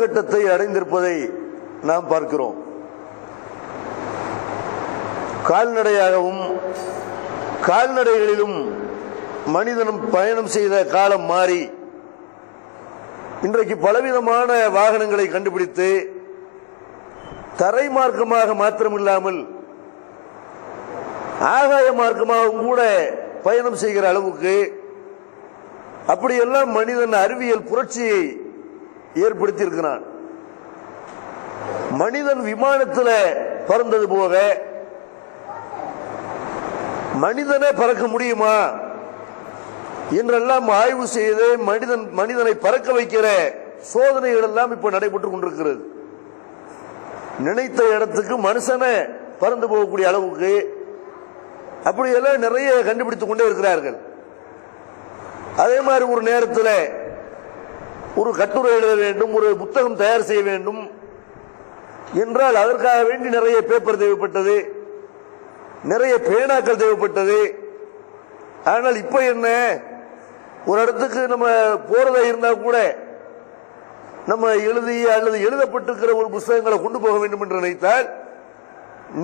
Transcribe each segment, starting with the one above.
கட்டத்தை அடைந்திருப்பதை நாம் பார்க்கிறோம். கால்நடையாகவும் கால்நடைகளிலும் மனிதனும் பயணம் செய்த காலம் மாறி இன்றைக்கு பலவிதமான வாகனங்களை கண்டுபிடித்து தரை மார்க்கமாக மாத்திரமில்லாமல் ஆகாய மார்க்கமாகவும் கூட பயணம் செய்கிற அளவுக்கு அப்படியெல்லாம் மனிதன் அறிவியல் புரட்சியை ஏற்படுத்தி இருக்கிறான். மனிதன் விமானத்தில் பறந்தது போக மனிதனே பறக்க முடியுமா என்றெல்லாம் ஆய்வு செய்து மனிதனை பறக்க வைக்கிற சோதனைகள் எல்லாம் இப்ப நடைபெற்றுக் கொண்டிருக்கிறது. நினைத்த இடத்துக்கு மனுஷனை பறந்து போகக்கூடிய அளவுக்கு அப்படியெல்லாம் நிறைய கண்டுபிடித்துக் கொண்டே இருக்கிறார்கள். அதே மாதிரி ஒரு நேரத்தில் ஒரு கட்டுரை எழுத வேண்டும், ஒரு புத்தகம் தயார் செய்ய வேண்டும் என்றால் அதற்காக வேண்டி நிறைய பேப்பர் தேவைப்பட்டது, நிறைய பேனாக்கள் தேவைப்பட்டது. ஆனால் இப்ப என்ன, ஒரு இடத்துக்கு நம்ம போறதா இருந்தா கூட நம்ம எழுதிய அல்லது எழுதப்பட்டிருக்கிற ஒரு புத்தகங்களை கொண்டு போக வேண்டும் என்று நினைத்தால்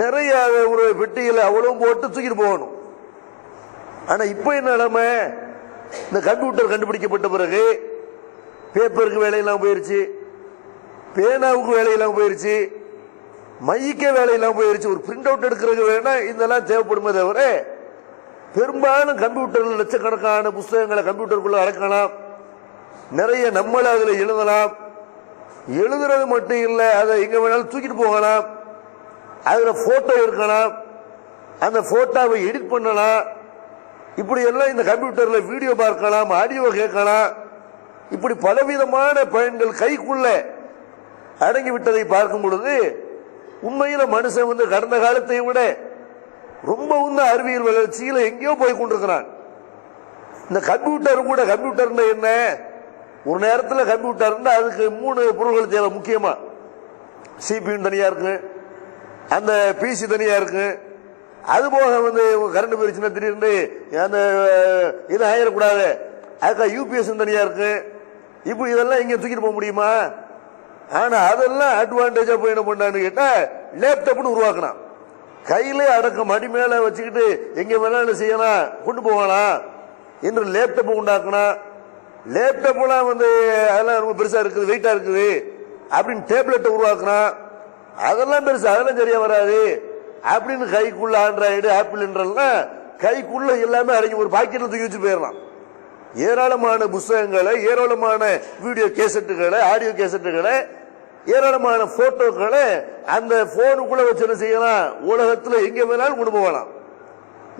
நிறைய ஒரு பெட்டிகளை அவ்வளவு போட்டு தூக்கிட்டு போகணும். ஆனா இப்ப என்ன நிலைமை, இந்த கம்ப்யூட்டர் கண்டுபிடிக்கப்பட்ட பிறகு பேப்பருக்கு வேலையெல்லாம் போயிருச்சு, பேனாவுக்கு வேலையெல்லாம் போயிருச்சு, மைக்க வேலையெல்லாம் போயிருச்சு. ஒரு பிரிண்ட் அவுட் எடுக்கிறதுக்கு வேணா இதெல்லாம் தேவைப்படுமே தவிர பெரும்பாலும் கம்ப்யூட்டர் லட்சக்கணக்கான புத்தகங்களை கம்ப்யூட்டருக்குள்ள அடக்கலாம். நிறைய நம்மள அதில் எழுதலாம். எழுதுறது மட்டும் இல்லை, அதை எங்க வேணாலும் தூக்கிட்டு போகலாம். அதுல போட்டோ இருக்கலாம், அந்த போட்டோவை எடிட் பண்ணலாம். இப்படி எல்லாம் இந்த கம்ப்யூட்டர்ல வீடியோ பார்க்கலாம், ஆடியோ கேட்கலாம். இப்படி பலவிதமான பயன்கள் கைக்குள்ள அடங்கி விட்டதை பார்க்கும் பொழுது உண்மையில மனுஷன் கடந்த காலத்தை விட ரொம்ப அறிவியல் வளர்ச்சியில் எங்கேயோ போய் கொண்டிருக்கிறான். இந்த கம்ப்யூட்டர் கூட, கம்ப்யூட்டர் என்ன, ஒரு நேரத்தில் கம்ப்யூட்டர் அதுக்கு 3 பொருள்கள் தேவை. முக்கியமா சிபியு தனியா இருக்கு, அந்த பிசி தனியா இருக்கு, அது போக கரண்ட் போயிருச்சுன்னா திடீர்னு அந்த இது ஆயிடக்கூடாது, அதுக்காக யூபிஎஸ் தனியா இருக்கு. இப்ப இதெல்லாம் இங்க தூக்கிட்டு போக முடியுமா? ஆனா அதெல்லாம் அட்வான்டேஜா போய் என்ன பண்ணான்னு கேட்டா லேப்டாப்னு உருவாக்கினான். கையிலே அடக்கம் அடி மேல வச்சுக்கிட்டு எங்க வேணாலும் செய்யலாம், கொண்டு போகலாம் என்று லேப்டாப் உண்டாக்குனா. லேப்டாப்லாம் அதெல்லாம் ரொம்ப பெருசா இருக்குது, வெயிட்டா இருக்குது அப்படின்னு டேப்லெட்டை உருவாக்குறான். அதெல்லாம் பெருசு, அதெல்லாம் சரியா வராது அப்படின்னு கைக்குள்ள ஆண்ட்ராய்டு ஆப்பிள் என்றெல்லாம் கைக்குள்ள எல்லாமே அடங்கி ஒரு பாக்கெட்ல தூக்கி வச்சு போயிடலாம். ஏராளமான புத்தகங்களை, ஏராளமான வீடியோ கேசட்டுகளை, ஆடியோ கேசட்டுகளை, ஏராளமான போட்டோக்களை அந்த போனுக்குள்ள வச்சு என்ன செய்யலாம், உலகத்தில் எங்க வேணாலும் கொண்டு போகலாம்.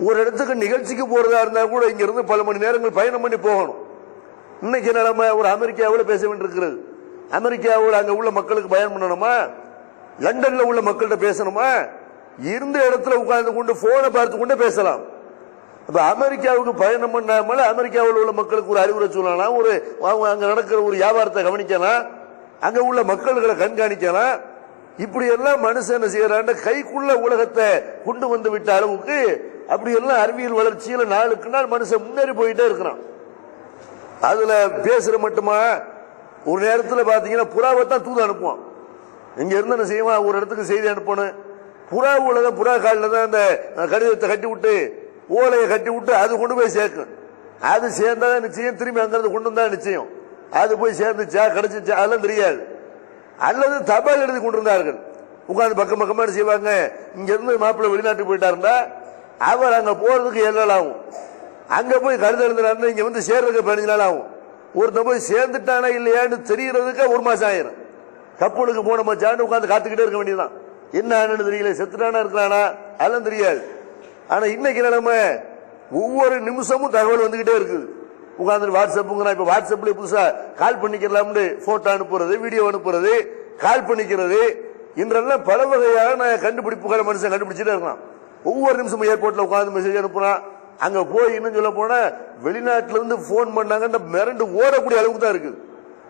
ஒரு இடத்துக்கு நிகழ்ச்சிக்கு போறதா இருந்தா கூட இங்க இருந்து பல மணி நேரங்கள் பயணம் பண்ணி போகணும். இன்னைக்கு நிலைமை ஒரு அமெரிக்காவில் பேச வேண்டியிருக்கிறது. அமெரிக்காவில் அங்க உள்ள மக்களுக்கு பயணம் பண்ணணுமா, லண்டன்ல உள்ள மக்கள்கிட்ட பேசணுமா, இருந்த இடத்துல உட்கார்ந்து கொண்டு போனை பார்த்து கொண்டே பேசலாம். இப்ப அமெரிக்காவுக்கு பயணம் பண்ணாமல் அமெரிக்காவில் உள்ள மக்களுக்கு ஒரு அறிவுரை சொல்லலாம், ஒரு அங்க நடக்கிற ஒரு வியாபாரத்தை கவனிக்கலாம், அங்க உள்ள மக்கள்களை கண்காணிக்கலாம். இப்படி எல்லாம் மனுஷன் என்ன செய்யறான், கைக்குள்ள உலகத்தை கொண்டு வந்து விட்ட அளவுக்கு அப்படி எல்லாம் அறிவியல் வளர்ச்சியில நாளுக்கு நாள் மனுஷன் முன்னேறி போயிட்டே இருக்கிறான். அதுல பேசுற மட்டுமா, ஒரு நேரத்தில் பாத்தீங்கன்னா புறாவை தான் தூது அனுப்புவான். இங்க இருந்து என்ன செய்வான், ஒரு இடத்துக்கு செய்தி அனுப்பணும், புறா உலகம் புறா காலில் தான் அந்த கடிதத்தை கட்டி விட்டு ஓலையை கட்டி விட்டு அது கொண்டு போய் சேர்க்கும். அது சேர்ந்தா நிச்சயம், திரும்பி அங்கிருந்து கொண்டு வந்தா நிச்சயம். அது போய் சேர்ந்துச்சா கிடைச்சிச்சா அதெல்லாம் தெரியாது. அல்லது தபால் எழுதி கொண்டிருந்தார்கள், உட்காந்து பக்கம் பக்கமா செய்வாங்க. இங்க இருந்து மாப்பிள்ளை வெளிநாட்டுக்கு போயிட்டாருந்தா அவர் அங்க போறதுக்கு 7 நாள் ஆகும். அங்க போய் கடிதம் எழுதுறாருன்னா இங்க சேர்றதுக்கு 15 நாள் ஆகும். ஒருத்தன் போய் சேர்ந்துட்டானா இல்லையான்னு தெரியறதுக்கு 1 மாசம் ஆயிரும். கப்பலுக்கு போன மச்சான்னு உட்காந்து காத்துக்கிட்டே இருக்க வேண்டியதுதான். என்ன ஆனு தெரியல, செத்துட்டானா இருக்கிறானா அதெல்லாம் தெரியாது. ஆனா இன்னைக்கு நிலைமை ஒவ்வொரு நிமிஷமும் தகவல் வந்துகிட்டே இருக்குது. உட்காந்து வாட்ஸ்அப்புங்கிறா, இப்ப வாட்ஸ்அப்ல புதுசா கால் பண்ணிக்கலாம்னு போட்டோ அனுப்புறது, வீடியோ அனுப்புறது, கால் பண்ணிக்கிறது என்றெல்லாம் பல வகையான கண்டுபிடிப்புகளை மனுஷன் கண்டுபிடிச்சிட்டே இருக்கான். ஒவ்வொரு நிமிஷமும் ஏர்போர்ட்ல உட்காந்து மெசேஜ் அனுப்புறான். அங்க போய் இன்னும் சொல்ல போனா வெளிநாட்டுல இருந்து போன் பண்ணாங்க மிரண்டு ஓடக்கூடிய அளவுக்கு தான் இருக்குது.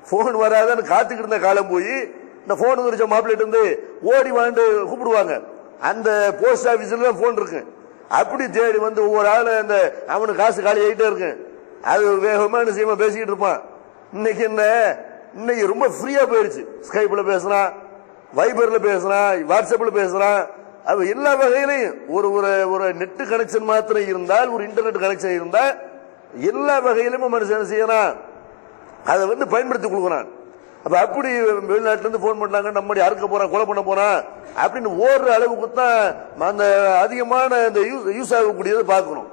போன் வராதான்னு காத்துக்கிட்டு இருந்த காலம் போய் இந்த போன் வச்ச மாப்பிள்ளைட்டு இருந்து ஓடி வாண்டு கூப்பிடுவாங்க. அந்த போஸ்ட் ஆபீஸ்ல தான் போன் இருக்கு. அப்படி தேடி ஒவ்வொரு ஆளு அந்த அவனுக்கு காசு காலி ஆகிட்டே இருக்கு. அது வேகமா என்ன செய்ய பேசிக்கிட்டு இருப்பான். இன்னைக்கு என்ன இன்னைக்கு ரொம்ப ஃப்ரீயா போயிருச்சு. ஸ்கைப்ல பேசுறான், வைபர்ல பேசுறான், வாட்ஸ்அப்ல பேசுறான். அது எல்லா வகையிலையும் ஒரு ஒரு ஒரு நெட் கனெக்ஷன் மாத்திரம் இருந்தால், ஒரு இன்டர்நெட் கனெக்ஷன் இருந்தால் எல்லா வகையிலும் மனுஷன் செய்யறான், அதை பயன்படுத்தி கொடுக்குறான். அப்ப அப்படி வெளிநாட்டுல இருந்து போன் பண்ணாங்க, நம்மடி அறுக்க போறான், கொலை பண்ண போறான் அப்படின்னு ஓடுற அளவுக்கு தான் அந்த அதிகமான இந்த யூஸ் ஆகக்கூடியதை பார்க்கணும்.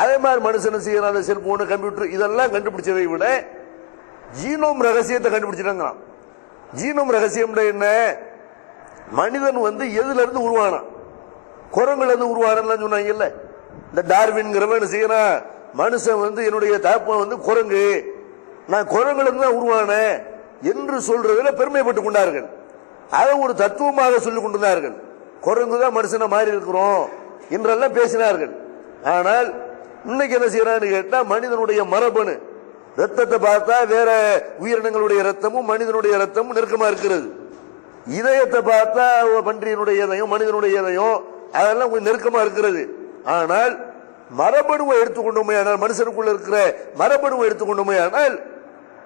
அதே மாதிரி மனுஷன் செய்யறான், அந்த செல்போனு, கம்ப்யூட்டர் இதெல்லாம் கண்டுபிடிச்சதை விட ஜீனோம் ரகசியத்தை கண்டுபிடிச்சிட்டாங்க. ஜீனோம் ரகசியம் என்ன? மனிதன் எதுல இருந்து உருவானான்? குரங்குல இருந்து உருவானான்னு சொன்னாங்கல்ல. இந்த டார்வின்ங்கிறவன் என்ன செய்யறான், மனுஷன் என்னுடைய தாப்பம் குரங்கு, நான் குரங்குல இருந்து தான் உருவானேன் என்று சொல்றதுல பெருமைப்பட்டுக் கொண்டார்கள். அதை ஒரு தத்துவமாக சொல்லிக் கொண்டிருந்தார்கள். குரங்குதான் மனுஷனை மாறி இருக்கிறோம் என்றெல்லாம் பேசினார்கள். ஆனால் இன்னைக்கு என்ன செய்யறான்னு கேட்டா, மனிதனுடைய மரபணு ரத்தத்தை பார்த்தா வேற உயிரினங்களுடைய ரத்தமும் மனிதனுடைய ரத்தமும் நெருக்கமா இருக்கிறது. இதயத்தை பார்த்தா பன்றியினுடைய இதயம், மனிதனுடைய இதயம் அதெல்லாம் கொஞ்சம் நெருக்கமா இருக்கிறது. ஆனால் மரபணுவை எடுத்துக்கொண்டோமே ஆனால், மனுஷனுக்குள்ள இருக்கிற மரபணுவை எடுத்துக்கொண்டோமே ஆனால்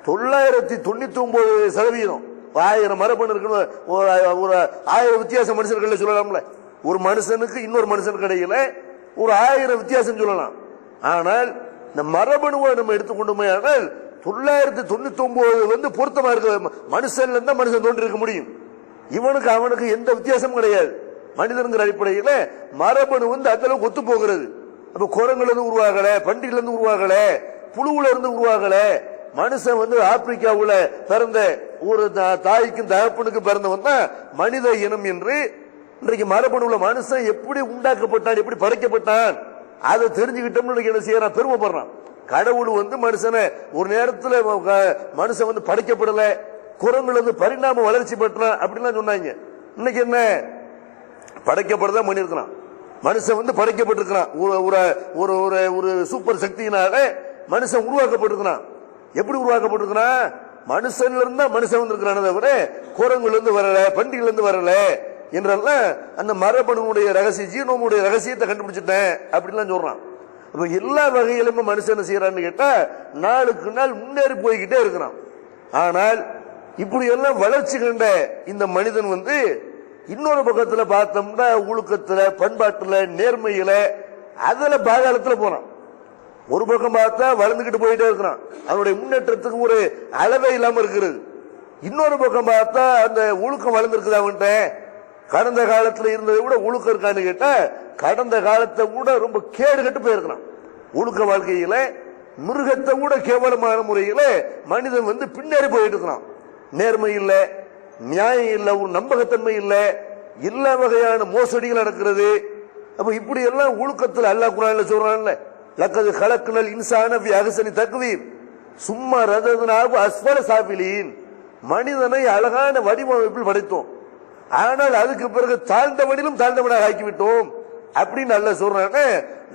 999% 1000 மரபணு இருக்குன்னு ஒரு 1000 வித்தியாச மனுஷர்கள் சொல்லலாம்ல. ஒரு மனுஷனுக்கு இன்னொரு மனுஷனுக்கு இடையில ஒரு 1000 வித்தியாசம் சொல்லலாம். ஆனால் இந்த மரபணுவை நம்ம எடுத்துக்கொண்டோமே ஆனால் 999 பொருத்தமா இருக்க. மனுஷன்ல இருந்தா மனுஷன் தோன்றி இருக்க முடியும். இவனுக்கு அவனுக்கு எந்த வித்தியாசமும் கிடையாது. மனிதனுங்கிற அடிப்படையில் மரபணு அந்த அளவுக்கு ஒத்து போகிறது. அப்ப குரங்குல இருந்து உருவாகல, பண்டிகைல இருந்து உருவாகல, புழுவுல இருந்து உருவாகல. மனுஷன் ஆப்பிரிக்காவுல பிறந்த ஒரு தாய்க்கும் தகப்பனுக்கும் பிறந்தவன் தான் மனித இனம் என்று இன்றைக்கு மரபணுல மனுஷன் எப்படி உண்டாக்கப்பட்டான், எப்படி படைக்கப்பட்டான் அதை தெரிஞ்சுக்கிட்டோம்னு என்ன செய்யறான், பெருமைப்படுறான். கடவுள் மனுஷனை ஒரு நேரத்தில் மனுஷன் படைக்கப்படல, குரங்குல பரிணாம வளர்ச்சி பெற்றான் அப்படிலாம் சொன்னாங்க. இன்னைக்கு என்ன, படைக்கப்படதான் பண்ணிருக்கிறான். மனுஷன் படைக்கப்பட்டிருக்கிறான். ஒரு ஒரு சூப்பர் சக்தியினால மனுஷன் உருவாக்கப்பட்டிருக்கிறான். எப்படி உருவாக்கப்பட்டிருக்கிறான்? மனுஷன்ல இருந்தா மனுஷன் வந்திருக்கிறான், தவிர குரங்குல இருந்து வரல, பண்டிகைல இருந்து வரல என்றெல்லாம் அந்த மரபணுடைய ரகசிய ஜீனோமுடைய ரகசியத்தை கண்டுபிடிச்சிட்டேன் அப்படிலாம் சொல்றான். அப்ப எல்லா வகையிலுமே மனுஷன் செய்யறான்னு கேட்டா நாளுக்கு நாள் முன்னேறி போய்கிட்டே இருக்கிறான். ஆனால் இப்படி எல்லாம் வளர்ச்சி கண்ட இந்த மனிதன் இன்னொரு பக்கத்துல பார்த்தோம்னா ஒழுக்கத்துல, பண்பாட்டுல, நேர்மையில அதுல பாதாளத்துல போறான். ஒரு பக்கம் பார்த்தா வளர்ந்துகிட்டு போயிட்டே இருக்கிறான், அவனுடைய முன்னேற்றத்துக்கு ஒரு அளவே இல்லாம இருக்கிறது. இன்னொரு பக்கம் பார்த்தா அந்த ஒழுக்கம் வளர்ந்துருக்குது அவன்கிட்ட. கடந்த காலத்துல இருந்ததை விட ஒழுக்கம் இருக்கான்னு கேட்டா கடந்த காலத்தை கூட ரொம்ப கேடு கட்டு போயிருக்கிறான். ஒழுக்க வாழ்க்கையில மிருகத்தை கூட கேவலமான முறையில மனிதன் பின்னேறி போயிட்டு இருக்கிறான். நேர்மை இல்ல, நியாயம் இல்ல, ஒரு நம்பகத்தன்மை இல்ல, எல்லா வகையான மோசடிகள் நடக்கிறது. அப்ப இப்படி எல்லாம் ஒழுக்கத்தில் அல்லாஹ் குர்ஆன்ல சொல்றான்ல, லக்கது கலக்குனல் இன்சான ஃபி அஹ்ஸனி தக்வீம் சும்மா ரததுனாஹு அஸ்ஃபல சாஃபிலீன். மனிதனை அழகான வடிவமைப்பில் படைத்தோம், ஆனால் அதுக்கு பிறகு தாழ்ந்தவனிலும் தாழ்ந்தவனாக ஆக்கிவிட்டோம் அப்படின்னு அல்லாஹ் சொல்றானே.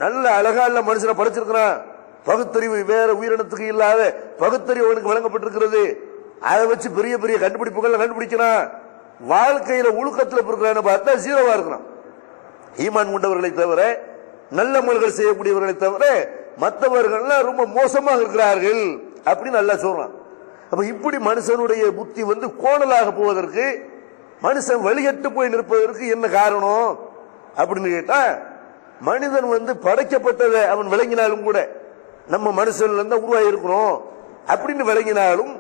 நல்ல அழகா இல்ல மனுஷனை படைச்சிருக்கிறான். பகுத்தறிவு வேற உயிரினத்துக்கு இல்லாத பகுத்தறிவு அவனுக்கு வழங்கப்பட்டிருக்கிறது. அதை வச்சு பெரிய பெரிய கண்டுபிடிப்புகள் கண்டுபிடிக்கிறான். வாழ்க்கையில ஒழுக்கத்தில் இருக்கிறான்னு பார்த்தா ஜீரோவா இருக்கிறான். ஈமான் கொண்டவர்களை தவிர, நல்ல முறைகள் செய்யக்கூடியவர்களை தவிர மற்றவர்கள் ரொம்ப மோசமாக இருக்கிறார்கள் அப்படின்னு நல்லா சொல்றான். அப்ப இப்படி மனுஷனுடைய புத்தி கோணலாக போவதற்கு, மனுஷன் வழிகட்டு போய் நிற்பதற்கு என்ன காரணம் அப்படின்னு கேட்டா, மனிதன் படைக்கப்பட்டதை அவன் விளங்கினாலும் கூட, நம்ம மனுஷன்ல இருந்தா உருவாகி இருக்கிறோம் அப்படின்னு விளங்கினாலும்,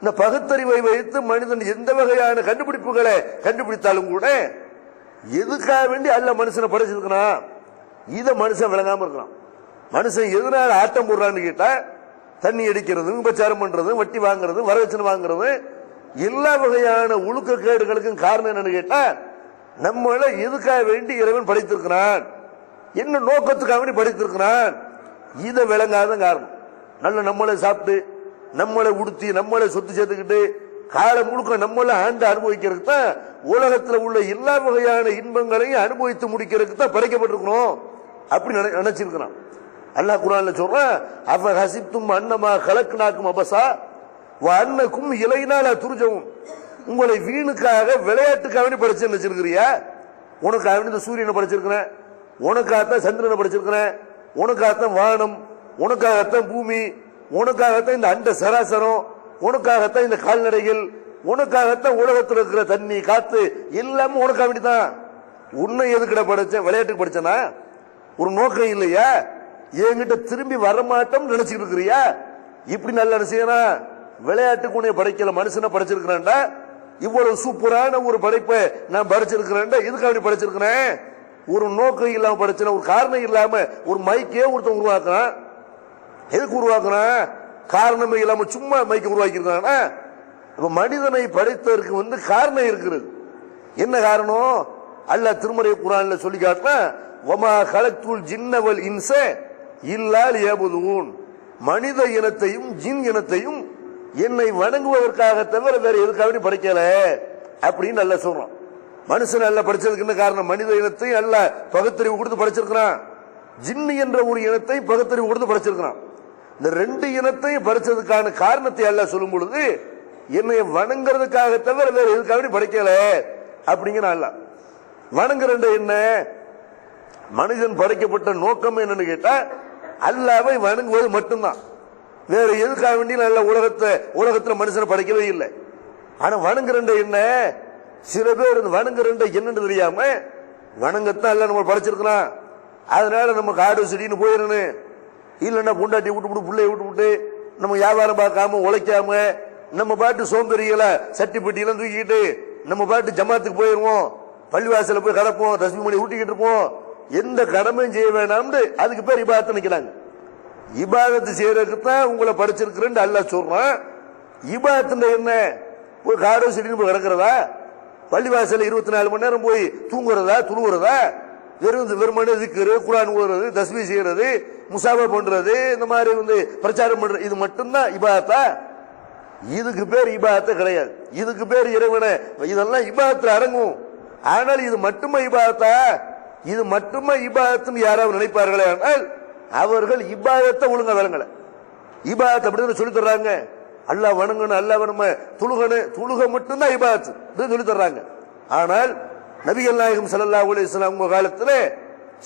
இந்த பகுத்தறிவை வைத்து மனிதன் எந்த வகையான கண்டுபிடிப்புகளை கண்டுபிடித்தாலும் கூட எதுக்காக வேண்டி அல்ல மனுஷனை படைச்சிருக்கிறான் இதை மனுஷன் விளங்காம இருக்கிறான். மனுஷன் எதனால ஆட்டம் போடுறான்னு கேட்டா, தண்ணி அடிக்கிறது, உபச்சாரம் பண்றது, வட்டி வாங்குறது, வரதட்சணை வாங்குறது, எல்லா வகையான ஒழுக்க கேடுகளுக்கும் காரணம் என்னன்னு கேட்டா, நம்மள எதுக்காக வேண்டி இறைவன் படைத்திருக்கிறான், என்ன நோக்கத்துக்காக வேண்டி படைத்திருக்கிறான் இதை விளங்காத காரணம். நல்ல நம்மளை சாப்பிட்டு, நம்மளை உடுத்தி, நம்மளை சொத்து சேர்த்துக்கிட்டு காலம் முழுக்க நம்மள ஆண்டு அனுபவிக்கிறதுக்கு தான் உலகத்தில் உள்ள எல்லா வகையான இன்பங்களையும் அனுபவித்து முடிக்கிறதுக்கு தான் படைக்கப்பட்டிருக்கிறோம் அப்படி நினைச்சிருக்கிறான். அல்லாஹ் குர்ஆன்ல சொல்றான், அஃப ஹஸிப்தும் அன்னமா கலக்னாக்கும் அபஸா வ அன்னக்கும் இலைனா லா துர்ஜவும். உங்களை வீணுக்காக விளையாட்டுக்காக வேண்டி படைச்சு நினைச்சிருக்கிறியா? உனக்காக வேண்டி இந்த சூரியனை படைச்சிருக்கிறேன், உனக்காகத்தான் சந்திரனை படைச்சிருக்கிறேன், உனக்காகத்தான் வானம், உனக்காகத்தான் பூமி, உனக்காகத்தான் இந்த அண்ட சராசரம், உனக்காகத்தான் இந்த கால்நடைகள், உனக்காகத்தான் உலகத்தில் இருக்கிற தண்ணி காத்து எல்லாமே உனக்காக வேண்டிதான். உன்னை எதுக்கிட படிச்சேன்? விளையாட்டுக்கு படிச்சனா? ஒரு நோக்கம் இல்லையா? என்கிட்ட திரும்பி வரமாட்டோம் நினைச்சிட்டு இருக்கிறியா? இப்படி நல்ல செய்யணும். விளையாட்டுக்கு உன்னை படைக்கல, மனுஷனை படைச்சிருக்கிறேன்டா. இவ்வளவு சூப்பரான ஒரு படைப்பை நான் படைச்சிருக்கிறேன்டா. எதுக்காக படைச்சிருக்கிறேன்? ஒரு நோக்கம் இல்லாம படைச்சன, ஒரு காரணம் இல்லாம ஒரு மைக்கே ஒருத்தன் உருவாக்குறான். எதுக்கு உருவாக்குறான்? காரணமே இல்லாம சும்மா மைக்க உருவாக்கி இருக்கானா? மனிதனை படைத்ததற்கு காரணம் இருக்கிறது. என்ன காரணம்? அல்லாஹ் திருமறை குர்ஆன்ல சொல்லி காட்டினா, வமா கலக்துல் ஜின்ன வல் இன்ஸ இல்லா லியபுதூன், மனித இனத்தையும் ஜின் இனத்தையும் என்னை வணங்குவதற்காக தவிர வேற எதுக்காக படைக்கல அப்படின்னு அல்லாஹ் சொல்றான். மனுஷன் அல்லாஹ் படைச்சதுக்கு என்ன காரணம்? மனித இனத்தை அல்லாஹ் பகுத்தறிவு கொடுத்து படைச்சிருக்கிறான். ஜின்னு என்ற ஒரு இனத்தை பகுத்தறிவு கொடுத்து படைச்சிருக்கிறான். இந்த ரெண்டு இனத்தையும் படைச்சதுக்கான காரணத்தை அல்லாஹ் சொல்லும் பொழுது, என்னை வணங்குறதுக்காக தவிர வேற எதுக்காக படைக்கல அப்படிங்கிற அல்லாஹ். வணங்குற என்ன? மனிதன் படைக்கப்பட்ட நோக்கம் என்னன்னு கேட்டா அல்லாஹ்வை வணங்குவது மட்டும்தான். வேற எதுக்காக வேண்டி நல்ல உலகத்துல மனுஷனை படைக்கவே இல்லை. ஆனா வணங்குற என்ன? சில பேர் வணங்குற என்னன்னு தெரியாம வணங்கத்தான் அல்ல நம்ம படைச்சிருக்கலாம், அதனால நம்ம காடு செடின்னு போயிடணும், இல்லைன்னா பொண்டாட்டி விட்டு பிள்ளைய விட்டு நம்ம வியாபாரம் பார்க்காம உழைக்காம நம்ம பாட்டு சோம்பேறிகளை சட்டி பெட்டியெல்லாம் தூக்கிட்டு நம்ம பாட்டு ஜமாத்துக்கு போயிருவோம், பள்ளிவாசல போய் கிடப்போம், தஸ்மி மணி ஊட்டிக்கிட்டு இருப்போம், எந்த கடமையும் செய்ய வேண்டாம்னு அதுக்கு பேர் இபாதத்து நிக்கிறாங்க. இபாதத்து செய்யறதுக்கு தான் உங்களை படிச்சிருக்கிறேன்னு அல்லாஹ் சொல்றான். இபாதத்து என்ன? ஒரு காடோ செடின்னு போய் கிடக்கிறதா? பள்ளிவாசல 24 மணி நேரம் போய் தூங்குறதா துழுவுறதா? வெறுமனே திக்ரு, குர்ஆன் ஓதுறது, தஸ்பீ செய்யறது, முசாபா பண்றது, இந்த மாதிரி பிரச்சாரம் பண்றது, இது மட்டும்தான் இபாதத்தா? இதுக்கு பேர் இபாதத்து கிடையாது. இதுக்கு பேர் இறைவனை, இதெல்லாம் இபாதத்துல அடங்கும். ஆனால் இது மட்டுமே இபாதத்தா? இது மட்டுமே இபாதத்துன்னு யாராவது நினைப்பார்களே ஆனால் அவர்கள் இபாதத்தை ஒழுங்கா விளங்கல. இபாதத் அப்படின்னு சொல்லி தர்றாங்க. அல்லாஹ் வணங்கணும், அல்லாஹ் நம்ம துழுக மட்டும்தான் இபாதத் சொல்லி தர்றாங்க. ஆனால் நபிகள் நாயகம் ஸல்லல்லாஹு அலைஹி வஸல்லம் காலத்துல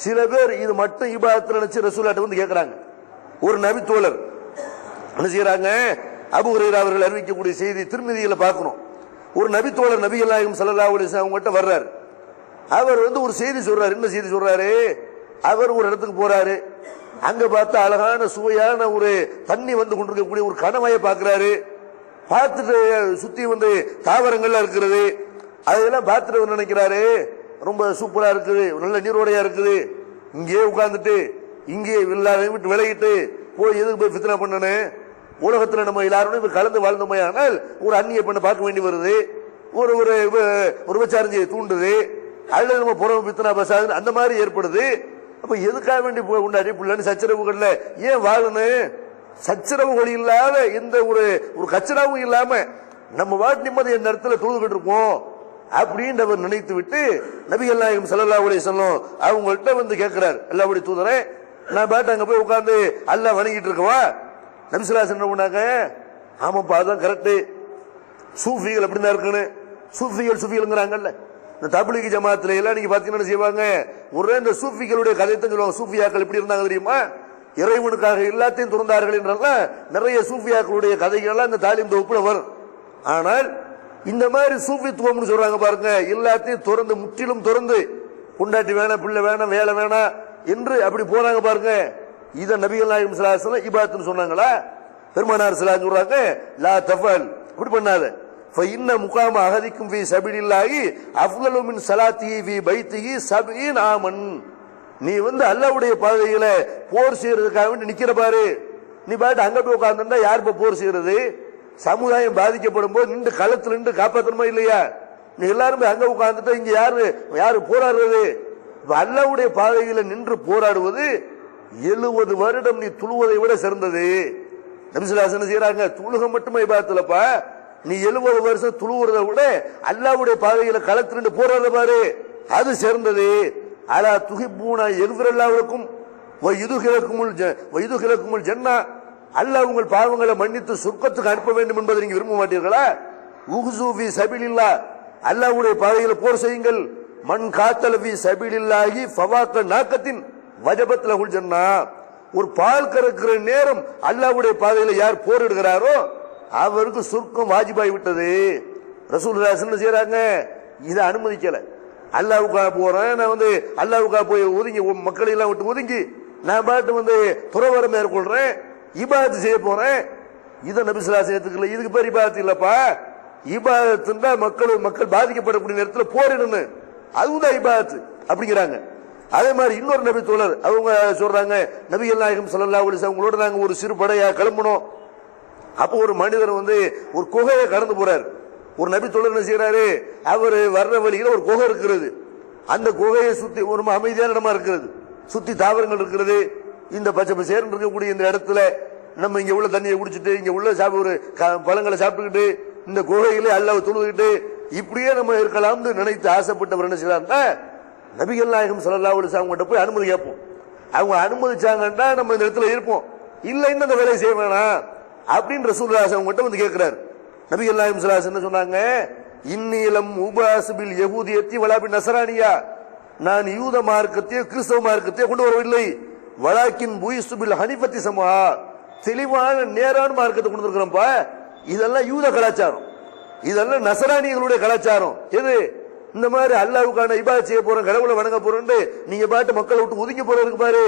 சில பேர் இது மட்டும் இபாதத் நினைச்சு ரசூலுல்லாஹ்ட்ட கேட்கிறாங்க. ஒரு நபி தோழர் என்ன செய்யறாங்க? அபூ ஹுரைரா அவர்கள் அறிவிக்கக்கூடிய செய்தி திருமிதியில பார்க்கணும். ஒரு நபி தோழர் நபிகள் நாயகம் ஸல்லல்லாஹு அலைஹி வஸல்லம் கிட்ட வர்றாரு. அவர் ஒரு செய்தி சொல்றாரு. என்ன செய்தி சொல்றாரு? அவர் ஒரு இடத்துக்கு போறாரு. அங்க பார்த்தா அழகான சுவையான ஒரு தண்ணி கொண்டிருக்கக்கூடிய ஒரு கணவாயை பார்க்கிறாரு. பார்த்துட்டு சுத்தி தாவரங்கள்லாம் இருக்கிறது. அதெல்லாம் பார்த்துட்டு நினைக்கிறாரு, ரொம்ப சூப்பரா இருக்குது, நல்ல நீரோடையா இருக்குது, இங்கே உட்கார்ந்துட்டு இங்கே விட்டு விலகிட்டு போய் எதுக்கு போய் ஃபித்னா பண்ணணும்? உலகத்துல நம்ம எல்லாரும் கலந்து வாழ்ந்தோமே, ஆனால் ஒரு அந்நிய பெண்ணை பார்க்க வேண்டி வருது, ஒரு ஒரு விபச்சாரம் செய்ய தூண்டுது, அல்லது நம்ம புறம் பித்தனா பசாது அந்த மாதிரி ஏற்படுது. அப்ப எதுக்காக வேண்டி உண்டாடி பிள்ளைன்னு சச்சரவுகள்ல ஏன் வாழணும்? சச்சரவுகள் இல்லாத எந்த ஒரு கச்சராவும் இல்லாம நம்ம வாட்டு நிம்மதி இந்த இடத்துல தொழுதுகிட்டு இருப்போம் அப்படின்னு அவர் நினைத்து விட்டு நபிகள் நாயகம் ஸல்லல்லாஹு அலைஹி வஸல்லம் அவங்கள்ட்ட கேட்கிறார், அல்லாஹ்வுடைய தூதரே, நான் பாட்டு அங்க போய் உட்கார்ந்து அல்லாஹ் வணங்கிட்டு இருக்கவா? நபி ஸல்லல்லாஹு அலைஹி வஸல்லம் சொன்னாங்க, ஆமாப்பா அதான் கரெக்ட், சூஃபிகள் அப்படிதான் இருக்கணும். சூஃபிகள்ங்கிறாங்கல்ல, இந்த தப்லீக் ஜமாத்துல எல்லாம் நீங்க பாத்தீங்கன்னா செய்வாங்க, ஒரே இந்த சூஃபிகளுடைய கதைத்தான் சொல்லுவாங்க. சூஃபியாக்கள் எப்படி இருந்தாங்க தெரியுமா? இறைவனுக்காக எல்லாத்தையும் துறந்தார்கள் என்றெல்லாம் நிறைய சூஃபியாக்களுடைய கதைகள் எல்லாம் இந்த தாலீம் தொகுப்புல வரும். ஆனால் இந்த மாதிரி சூஃபித்துவம்னு சொல்றாங்க பாருங்க, எல்லாத்தையும் திறந்து முற்றிலும் திறந்து பொண்டாட்டி வேணாம், பிள்ளை வேணாம், வேலை வேணாம் என்று அப்படி போறாங்க பாருங்க. இத நபிகள் நாயகம் ஸல்லல்லாஹு அலைஹி வஸல்லம் இபாதத்துன்னு சொன்னாங்களா? பெருமானார் ஸல்லல்லாஹு அலைஹி வஸல்லம் சொல்றாங்க, லா தஃபல், இப்படி பண்ணாத. فإن مقام أحدكم في سبيل الله أفضل من صلاته في بيته 70 عاما. நீ அல்லாஹ்வுடைய பாதையில போர் செய்யறதுக்காக வேண்டி நிக்கிற பாரு, நீ பாட்டு அங்க போய் உட்கார்ந்தா யார் போர் செய்யறது? சமுதாயம் பாதிக்கப்படும் போது நின்று களத்துல நின்று காப்பாற்றணுமா இல்லையா? நீ எல்லாரும் அங்க உட்கார்ந்துட்டு இங்க யாரு போராடுறது? அல்லாஹ்வுடைய பாதையில நின்று போராடுவது 70 வருடம் நீ துழுவதை விட சிறந்தது. நபி ஸல்லல்லாஹு அலைஹி வஸல்லம் செய்யறாங்க, துழுக மட்டுமே இபாதத்துலப்பா, நீ 70 வருஷம் துழுவுறதை விட அல்லாஹ்வுடைய பாதையில களத்திலிருந்து போராடுற பாரு, அது சிறந்தது. அலா துஹிப்பூன யக்ஃபிரல்லாஹுக்கும் வயுதுகிலக்குமுல் ஜன்னா, அல்லாஹ் உங்கள் பாவங்களை மன்னித்து சொர்க்கத்துக்கு அனுப்ப வேண்டும் என்பதை நீங்க விரும்ப மாட்டீர்களா? உஹ்ஸு ஃபீ சபீலில்லாஹ், அல்லாஹ்வுடைய பாதையில போர் செய்யுங்கள். மன் காத்தல ஃபீ சபீலில்லாஹி ஃபவாக நாக்கத்தின் வஜபத் லஹுல் ஜன்னா, ஒரு பால் கறக்கிற நேரம் அல்லாஹ்வுடைய பாதையில யார் போரிடுகிறாரோ அவருக்கு சொர்க்கம் வாஜிபாய் விட்டது. ரசூலுல்லாஹ் என்ன செய்யறாங்க, இதை அனுமதிக்கல. அல்லாவுக்கா போறேன் நான் அல்லாவுக்கா போய் ஒதுங்கி மக்களை எல்லாம் விட்டு ஒதுங்கி நான் பாட்டு துறவரம் மேற்கொள்றேன், இபாதத்து செய்ய போறேன். இதை நபி ஸல்லல்லாஹு அலைஹி வஸல்லம் செய்யறதுக்கு இதுக்கு பேர் இபாதத்து இல்லப்பா. இபாதத்துன்னா மக்கள் பாதிக்கப்படக்கூடிய நேரத்தில் போரிடணும், அதுதான் இபாதத்து அப்படிங்கிறாங்க. அதே மாதிரி இன்னொரு நபி தோழர் அவங்க சொல்றாங்க, நபிகள் நாயகம் ஸல்லல்லாஹு அலைஹி வஸல்லம் உங்களோட நாங்க ஒரு சிறு படையா கிளம்பணும். அப்போ ஒரு மனிதர் ஒரு குகையை கடந்து போறாரு. ஒரு நபி தோழர் என்ன செய்யறாரு, அவர் வர்ற வழியில ஒரு குகை இருக்கிறது. அந்த குகையை சுத்தி ஒரு அமைதியான இடமா இருக்கிறது, சுத்தி தாவரங்கள் இருக்கிறது. இந்த பச்சை பசேர்னு இருக்கக்கூடிய இந்த இடத்துல நம்ம இங்க உள்ள தண்ணியை குடிச்சிட்டு இங்க உள்ள ஒரு பழங்களை சாப்பிட்டுக்கிட்டு இந்த குகையில அல்லாஹ் தொழுதுகிட்டு இப்படியே நம்ம இருக்கலாம்னு நினைத்து ஆசைப்பட்டவர் என்ன செய்யறாருன்னா, நபிகள் நாயகம் ஸல்லல்லாஹு அலைஹி வஸல்லம் கிட்ட போய் அனுமதி கேட்போம். அவங்க அனுமதிச்சாங்கன்னா நம்ம இந்த இடத்துல இருப்போம், இல்லைன்னு அந்த வேலையை செய்ய வேணாம் அப்படின்னு ரசூலுல்லாஹி கிட்ட கேட்கிறாரு. நபிகள் நாயகம் ஸல்லல்லாஹு அலைஹி வஸல்லம் சொன்னாங்க, இன்னிலம் உபாசுபில் யஹூதியத்தி வலாபி நஸரானியா, நான் யூத மார்க்கத்தையோ கிறிஸ்தவ மார்க்கத்தையோ கொண்டு வரவில்லை. வலாக்கின் புயிசுபில் ஹனிஃபத்தி சமா, தெளிவான நேரான மார்க்கத்தை கொண்டு வந்திருக்கிறோம்ப்பா. இதெல்லாம் யூத கலாச்சாரம், இதெல்லாம் நசரானிகளுடைய கலாச்சாரம். எது இந்த மாதிரி அல்லாஹ்வுக்கான இபாதத் செய்ய போறோம், கடவுளை வணங்க போறோம், நீங்க பாட்டு மக்களை விட்டு ஒதுங்கி போறதுக்கு பாரு,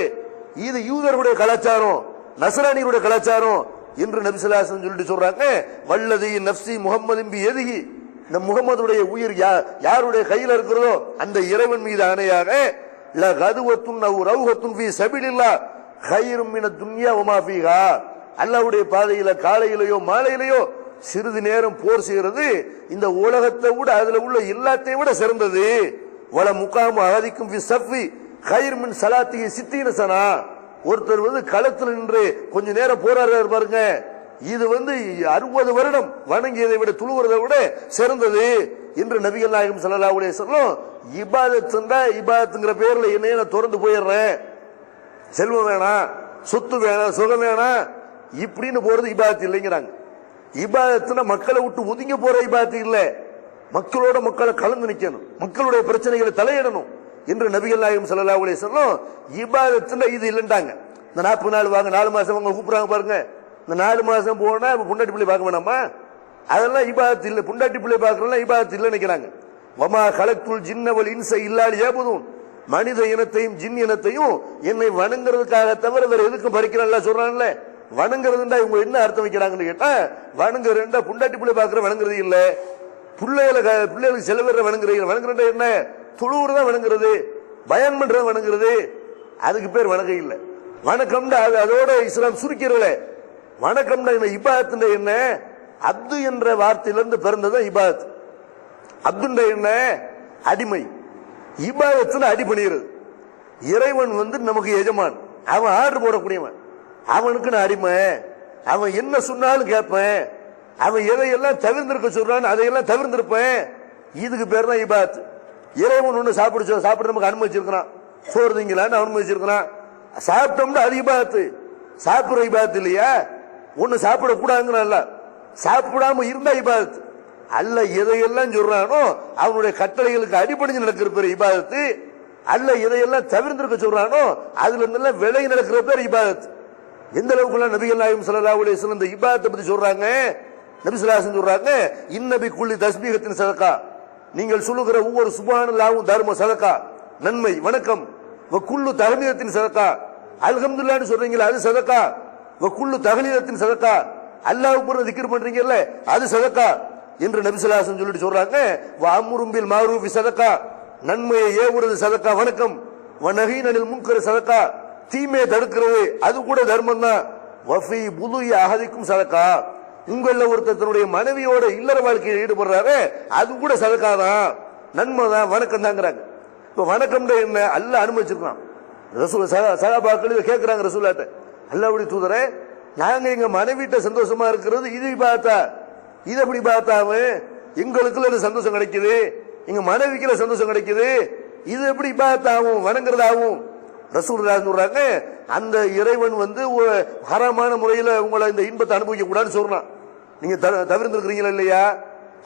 இது யூதர்களுடைய கலாச்சாரம், நசரானிகளுடைய கலாச்சாரம் என்று நபி ஸல்லல்லாஹு அலைஹி வஸல்லம் சொல்லிட்டு சொல்றாங்க. வல்லதி நஃப்சி முஹம்மதின் பி யதிஹி, இந்த முகமதுடைய உயிர் யாருடைய கையில் இருக்கிறதோ அந்த இறைவன் மீது ஆணையாக, ல கதுவத்துன் அவ் ரௌஹத்துன் ஃபீ சபீலில்லாஹ் கைரும் மின துன்யா வமா ஃபீஹா, அல்லாஹ்வுடைய பாதையில காலையிலயோ மாலையிலயோ சிறிது நேரம் போர் செய்யறது இந்த உலகத்தை விட அதுல உள்ள எல்லாத்தையும் விட சிறந்தது. வல முகாமு அகதிக்கும் ஃபி ஸஃபி கைர் மின் ஸலாத்திஹி சித்தீன சனா, ஒருத்தர் களத்தில் நின்று கொஞ்ச நேரம் போராடுறாரு பாருங்க, இது 60 வருடம் வணங்கியதை விட துளுவதை விட சிறந்தது என்று நபிகள் நாயகம் ஸல்லல்லாஹு அலைஹி வஸல்லம். இபாதத்துங்கிற பேர்ல என்னைய நான் திறந்து போயிடுறேன், செல்வம் வேணாம், சொத்து வேணாம், சுகம் வேணாம் இப்படின்னு போறது இபாதத்து இல்லைங்கிறாங்க. இபாதத்துனா மக்களை விட்டு ஒதுங்கி போற இபாதத்து இல்ல, மக்களோட மக்களை கலந்து நிக்கணும், மக்களுடைய பிரச்சனைகளை தலையிடணும் என்று நபிகள் நாயகம் ஸல்லல்லாஹு அலைஹி வஸல்லம். இபாதத்துனா இது இல்லைன்றாங்க. இந்த 40 நாள் வாங்க, 4 மாசம் அவங்க கூப்பிடுறாங்க பாருங்க, இந்த 4 மாசம் போனா புண்டாட்டி பிள்ளை பார்க்க வேணாமா, அதெல்லாம் இபாதத்து இல்லை. புண்டாட்டி பிள்ளை பார்க்கறதுலாம் இபாதத்து இல்லை நினைக்கிறாங்க. வமா கலத்துல் ஜின்ன வல் இன்ஸ இல்லா லியபுதுன், மனித இனத்தையும் ஜின் இனத்தையும் என்னை வணங்குறதுக்காக தவிர வேற எதுக்கும் பறிக்கிறான்ல சொல்றான்ல. வணங்குறதுண்டா இவங்க என்ன அர்த்தம் வைக்கிறாங்கன்னு கேட்டா, வணங்குறா புண்டாட்டி பிள்ளை பார்க்கற வணங்குறது இல்ல, பிள்ளைகளுக்கு சில பேர் வணங்குறா என்ன, தொழுவுறதா வணங்குறது, பயான் பண்றத வணங்குறது, அதுக்கு பேர் வணக்கம் இல்ல. வணக்கம்னா அதோட இஸ்லாம் சுருக்கிறல. வணக்கம்னா என்ன, இபாதத்துனா என்ன, அப்து என்ற வார்த்தையிலிருந்து பிறந்ததான் இபாதத். அப்துன்ற என்ன, அடிமை. இபாதத்துனா அடிபணிகிறது. இறைவன் நமக்கு எஜமான், அவன் ஆர்டர் போடக்கூடியவன், அவனுக்கு நான் அடிமை, அவன் என்ன சொன்னாலும் கேட்பேன், அவன் எதையெல்லாம் தவிர்த்திருக்க சொல்றான் அதையெல்லாம் தவிர்த்திருப்பேன். இதுக்கு பேர் தான் இபாதத். இறைவன் ஒண்ணு சாப்பிட நமக்கு அனுமதிச்சிருக்கிறான், சோறு திங்கலான்னு அனுமதிச்சிருக்கிறான், சாப்பிட்டோம்னா அது இபாதத்து. சாப்பிடுற இபாதத்து இல்லையா, ஒண்ணு சாப்பிட கூடாதுங்கிறான்ல, சாப்பிடாம இருந்தா இபாதத்து. அல்ல எதையெல்லாம் சொல்றானோ அவனுடைய கட்டளைகளுக்கு அடிபணிஞ்சு நடக்கிற பேர் இபாதத்து. அல்ல எதையெல்லாம் தவிர்த்திருக்க சொல்றானோ அதுல இருந்தெல்லாம் விலகி நடக்கிற பேர் இபாதத். எந்த அளவுக்கு நபிகள் நாயகம் ஸல்லல்லாஹு அலைஹி வஸல்லம் இந்த இபாதத்தை பத்தி சொல்றாங்க. நபி ஸல்லல்லாஹு அலைஹி வஸல்லம் சொல்றாங்க, இன்னபி குல்லி தஸ்பீஹத்தின் சதகா, நீங்கள் சொல்லுகிற ஒவ்வொரு சுப்ஹானல்லாஹும் தர்ம சதகா, நன்மை வணக்கம். வ குல்லு தஹ்மீதத்தின் சதகா, அல்ஹம்துலில்லாஹ்னு சொல்றீங்களா அது சதகா. வ குல்லு தஹ்லீலத்தின் சதகா, அல்லாஹ்வுக்கு திக்ர் பண்றீங்கல்ல அது சதகா என்று நபி ஸல்லல்லாஹு அலைஹி வஸல்லம் சொல்லிட்டு சொல்றாங்க. வ அம்ருன் பில் மஅரூஃபி சதகா, நன்மையை ஏவுறது சதகா வணக்கம். வ நஹீன் அனில் முன்கர் சதகா, தீமையை தடுக்கிறது அது கூட தர்மம் தான். வஃபி புதுஇ அஹதிக்கும் சதகா, உங்கள ஒருத்தர் தன்னுடைய மனைவியோட இல்லற வாழ்க்கையில் ஈடுபடுறாரு அது கூட சதகா தான், நன்மை தான், வணக்கம் தாங்கிறாங்க. இப்ப வணக்கம் என்ன, அல்லாஹ் அனுமதிச்சிருக்கான். ரசூல் சஹாபாக்கள் இதை கேட்கிறாங்க ரசூலாட்ட, அல்லாஹ்வுடைய தூதரே நாங்க எங்க மனைவிட்ட சந்தோஷமா இருக்கிறது இது இபாதத்தா, இது எப்படி இபாதத்தாவும், எங்களுக்குள்ள சந்தோஷம் கிடைக்குது, எங்க மனைவிக்குள்ள சந்தோஷம் கிடைக்குது, இது எப்படி இபாதத்தாவும் வணங்குறதாவும். ரசூலுல்லாஹ் சொல்றாங்க, அந்த இறைவன் ஹராமான முறையில் உங்களை இந்த இன்பத்தை அனுபவிக்க கூடாதுன்னு சொல்றான். நீங்க தவிர்த்திருக்கிறீங்களா இல்லையா,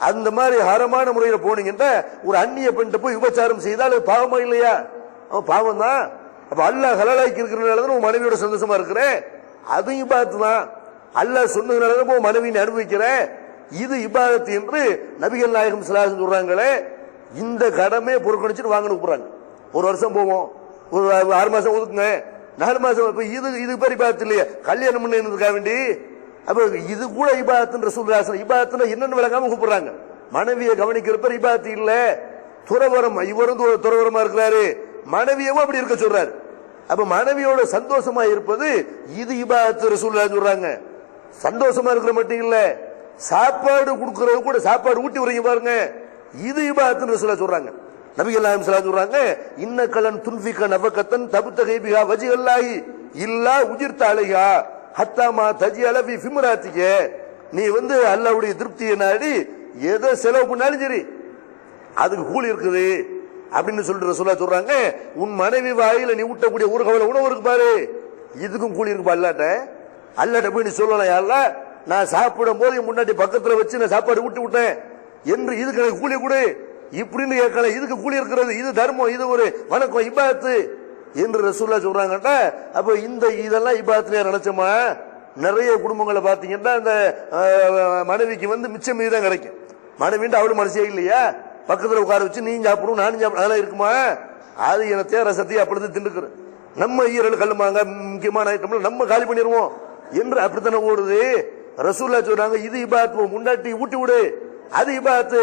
அந்த மாதிரி ஹராமான முறையில் போனீங்கன்னா ஒரு அந்நிய பெண்ணை போய் விபச்சாரம் செய்தால் பாவமா இல்லையா, பாவம் தான். அப்ப அல்லாஹ் ஹலாலாக்கி இருக்கிறதுனால தான் உன் மனைவியோட சந்தோஷமா இருக்கிறேன், அதுவும் இபாதத்து தான். அல்லாஹ் சொன்னதுனால மனைவியை அனுபவிக்கிற இது இபாதத் என்று நபிகள் நாயகம் ஸல்லல்லாஹு அலைஹி சொல்றாங்களே. இந்த கடமையை புறக்கணிச்சுட்டு வாங்கன்னு கூப்பிடுறாங்க. ஒரு வருஷம் போவோம், ஒரு 6 மாசம் ஒதுக்குங்க, 4 மாசம். இது பேர் இபாதத் இல்லையா? கல்யாணம் பண்ணதுக்காக வேண்டி அப்ப இது கூட இபாதத்துன்ற சொல்றாங்க. இபாதத்துனா என்னன்னு விளங்காம கூப்பிடுறாங்க. மனைவியை கவனிக்கிற பேர் இபாதத் இல்ல, துறவரம். இவரும் துறவரமா இருக்கிறாரு, மனைவியவும் அப்படி இருக்க சொல்றாரு. அப்ப மனைவியோட சந்தோஷமா இருப்பது இது இபாதத் ரசூலுல்லாஹ் சொல்றாங்க. சந்தோஷமா இருக்கிற மட்டும் இல்ல, சாப்பாடு கொடுக்கறது கூட, சாப்பாடு ஊட்டி வரீங்க பாருங்க, இது இபாதத் ரசூலுல்லாஹ் சொல்றாங்க. நபிகள் நாயகம் ஸல்லல்லாஹு அலைஹி சொல்றாங்க, இன்னக்கலன் துன்ஃபிக நஃபகத்தன் தப்தகி பிஹா வஜ்ஹல்லாஹி இல்லா உஜிர்த அலைஹா ஹத்தா மா தஜ்அல ஃபி ஃபிம்ராத்திக. நீ அல்லாஹ்வுடைய திருப்தியை நாடி எதை செலவு பண்ணாலும் சரி அதுக்கு கூலி இருக்குது அப்படின்னு சொல்லிட்டு ரசூலுல்லாஹ் சொல்றாங்க. உன் மனைவி வாயில நீ ஊட்டக்கூடிய ஒரு கவலை உணவு இருக்கு பாரு, இதுக்கும் கூலி இருக்கு. அல்லாட்ட போய் நீ சொல்லலாம், யா அல்லாஹ் நான் சாப்பிடும் போது முன்னாடி பக்கத்துல வச்சு நான் சாப்பாடு ஊட்டி விட்டேன் என்று இதுக்கு எனக்கு கூலி கொடு இப்படின்னு கேட்கல. இதுக்கு கூலி இருக்கிறது, இது தர்மம், இது ஒரு வணக்கம், இபாதத்து என்று ரசூலுல்லாஹ் சொல்றாங்கட்டா. அப்ப இதெல்லாம் இபாதத்துல நினைச்சோமா? நிறைய குடும்பங்களை பாத்தீங்கன்னா இந்த மனைவிக்கு மிச்சம் மீது தான் கிடைக்கும். மனைவிட்டு அவளு மனசே இல்லையா, பக்கத்துல உட்கார வச்சு நீ சாப்பிடும் நானும் சாப்பிடும் அதெல்லாம் இருக்குமா? அது எனக்கு தேர சத்தியம் அப்படி திண்டுக்கிறேன். நம்ம ஈரல் கல்லுமாங்க முக்கியமான ஐட்டம் நம்ம காலி பண்ணிடுவோம் என்று அப்படித்தானே ஓடுது. ரசூலுல்லாஹ் சொல்றாங்க, இது இபாதத். முன்னாடி ஊட்டி விடு, அது இபாதத்து.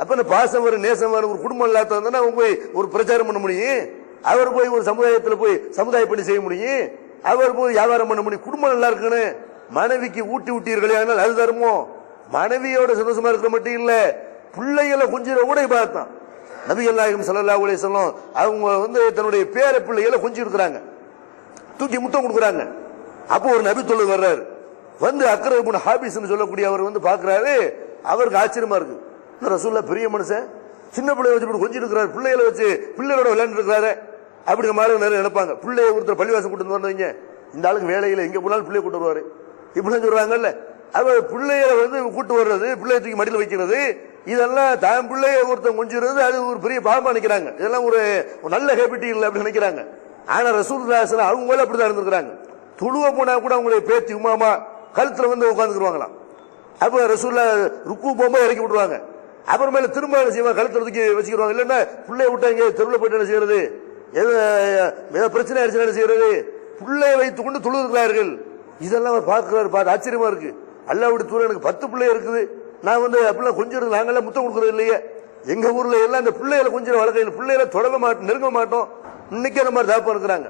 அப்ப பாசம் வரும், நேசம் வரும். ஒரு குடும்பம் இல்லாத அவங்க போய் ஒரு பிரச்சாரம் பண்ண முடியும், அவர் போய் ஒரு சமுதாயத்தில் போய் சமுதாய பணி செய்ய முடியும், அவர் போய் வியாபாரம் பண்ண முடியும். குடும்பம் நல்லா இருக்குன்னு மனைவிக்கு ஊட்டி விட்டீர்களே, ஆனால் அது தருமோ? மனைவியோட சந்தோஷமா இருக்கிற மட்டும் இல்ல, பிள்ளைகளை கொஞ்சம் கூட இபாதத் தான். நபிகள் நாயகம் ஸல்லல்லாஹு அலைஹி வஸல்லம் அவங்க தன்னுடைய பேர பிள்ளைகளை கொஞ்சம் இருக்கிறாங்க, தூக்கி முத்தம் கொடுக்குறாங்க. அப்போ ஒரு நபி தொழு வர்றாரு, அக்ரா இப்னு ஹாபிஸ் சொல்லக்கூடிய அவர் பாக்குறாரு. அவருக்கு ஆச்சரியமா இருக்கு, ரசூலுல்லாஹ் பெரிய மனுஷன், சின்ன பிள்ளைய வச்சு கொஞ்சம் இருக்கிறாரு, பிள்ளைகளை வச்சு பிள்ளைகளோட விளையாண்டு இருக்கிறாரு அப்படிங்கிற மாதிரி நிறைய நினைப்பாங்க. பிள்ளைய ஒருத்தர் பள்ளிவாசம் கூட்டு வந்தீங்க, இந்த ஆளுக்கு வேலையில எங்க போனாலும் பிள்ளைய கூட்டு வருவாரு இப்படின்னு சொல்றாங்கல்ல. அவர் பிள்ளைகளை கூட்டு வர்றது, பிள்ளைய தூக்கி மடியில் வைக்கிறது, இதெல்லாம் தான் பிள்ளைய ஒருத்தன் கொஞ்சிறது அது ஒரு பெரிய பாவமா நினைக்கிறாங்க. இதெல்லாம் ஒரு நல்ல ஹேபிட் இல்லை அப்படின்னு நினைக்கிறாங்க. ஆனா ரசூலுல்லாஹ் அவங்க மேல அப்படிதான் இருந்திருக்கிறாங்க. துளுவ போனா கூட அவங்களுடைய பேத்தி உமாமா கழுத்துல உட்காந்துக்குருவாங்களாம். அப்ப ரசூலுல்லாஹ் ருக்கு போகும்போது இறக்கி விட்டுருவாங்க. அப்புறமேல திரும்ப செய்வாங்க, கழுத்துல தூக்கி வச்சுக்கிடுவாங்க. இல்லன்னா பிள்ளைய விட்டாங்க தெருவில் போயிட்டு என்ன செய்யறது, ஏதோ பிரச்சனை ஆயிடுச்சு என்ன செய்யறது, பிள்ளைய வைத்துக் கொண்டு தொழுகிறார்கள். இதெல்லாம் அவர் பார்க்கிறாரு, பார்த்து ஆச்சரியமா இருக்கு. அல்லாஹ்வுடைய தூதர் எனக்கு 10 பிள்ளை இருக்குது, நான் அப்படிலாம் கொஞ்சம் நாங்கெல்லாம் முத்தம் கொடுக்கறது இல்லையே. எங்க ஊர்ல எல்லாம் இந்த பிள்ளைகளை கொஞ்சம் வளர்க்க, பிள்ளைகளை தொடர மாட்டோம், நெருங்க மாட்டோம். இன்னைக்கு அந்த மாதிரி தாப்பா இருக்கிறாங்க.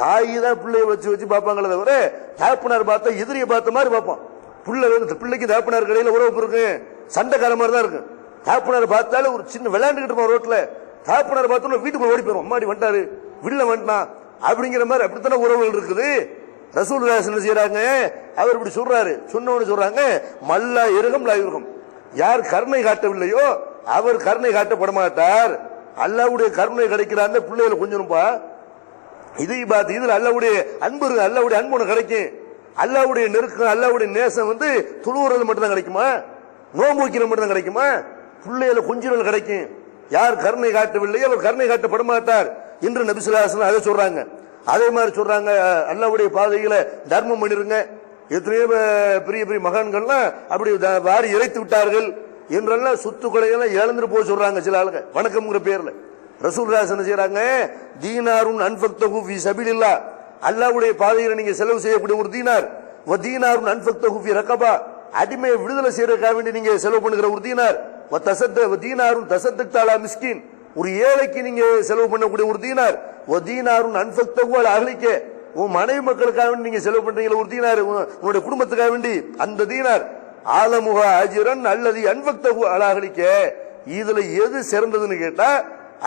தாய் தான் பிள்ளைய வச்சு வச்சு பார்ப்பாங்களே தவிர தாப்பனார் பார்த்தா எதிரியை பார்த்த மாதிரி பார்ப்பான். பிள்ளைக்கு தாப்பனார் கடையில் உறவு இருக்கு, சண்டைக்கார மாதிரி தான் இருக்கு. தாப்பனார் பார்த்தாலும் ஒரு சின்ன விளையாண்டுகிட்டு இருப்பான் ரோட்ல, தாப்பனார் பார்த்தோம்னா வீட்டுக்குள்ள ஓடி போயிடும், அம்மாடி வந்துட்டாரு வில்ல வந்துட்டான் அப்படிங்கிற மாதிரி அப்படித்தானே உறவுகள் இருக்குது. ரசூலுல்லாஹ் என்ன செய்யறாங்க, அவர் இப்படி சொல்றாரு, சொன்னவனு சொல்றாங்க, மல்லா இருகம் லா இருகம், யார் கருணை காட்டவில்லையோ அவர் கருணை காட்டப்பட மாட்டார். அல்லாஹ்வுடைய கருணை கிடைக்கிற அந்த பிள்ளைகளை கொஞ்சம்ப்பா, இது இபாதத். இதுல அல்லாஹ்வுடைய அன்பு இருக்கு, அல்லாஹ்வுடைய அன்பு உனக்கு கிடைக்கும். அல்லாஹ்வுடைய நெருக்கம், அல்லாஹ்வுடைய நேசம் தொழுவுறது மட்டும் தான் கிடைக்குமா? நோன்பு வைக்கிறது மட்டும் தான் கிடைக்குமா? பிள்ளைகளை கொஞ்சம் கிடைக்கும். யார் கருணை காட்டவில்லையோ அவர் கருணை காட்டப்பட மாட்டார் என்று நபி ஸல்லல்லாஹு அலைஹி வஸல்லம் அதை சொல்றாங்க. அதே மாதிரி சொல்றாங்க, அல்லாஹ்வுடைய பாதையில தர்மம் பண்ணிருங்க. எத்தனையோ பெரிய பெரிய மகான்கள்லாம் அப்படி வாரி இறைத்து விட்டார்கள் என்றெல்லாம் சொத்துக்களை எல்லாம் இழந்துட்டு போக சொல்றாங்க சில ஆளுங்க வணக்கம்ங்கிற பேர்ல. ரசூலுல்லாஹ் என்ன செய்யறாங்க, தீனாருன் அன்ஃபக்தஹு ஃபீ சபீலில்லாஹ், அல்லாஹ்வுடைய பாதையில நீங்க செலவு செய்யக்கூடிய ஒரு தீனார், வ தீனாருன் அன்ஃபக்தஹு ஃபீ ரகபா, அடிமையை விடுதலை செய்யறதுக்காக வேண்டி நீங்க செலவு பண்ணுகிற ஒரு தீனார், வ தீனாருன் தஸத்தக்த அலா மிஸ்கின், ஒரு ஏழைக்கு நீங்க செலவு பண்ணக்கூடிய ஒரு தீனார், வ தீனாருன் அன்ஃபக்தஹு அலா அஹ்லிக, உன் மனைவி மக்களுக்காக வேண்டி நீங்க செலவு பண்றீங்களா ஒரு தீனார், உன்னுடைய குடும்பத்துக்காக வேண்டி அந்த தீனார், ஆலமுஹா அஜ்ரன் அல்லதி அன்ஃபக்தஹு அலா அஹ்லிக, இதுல எது சிறந்ததுன்னு கேட்டா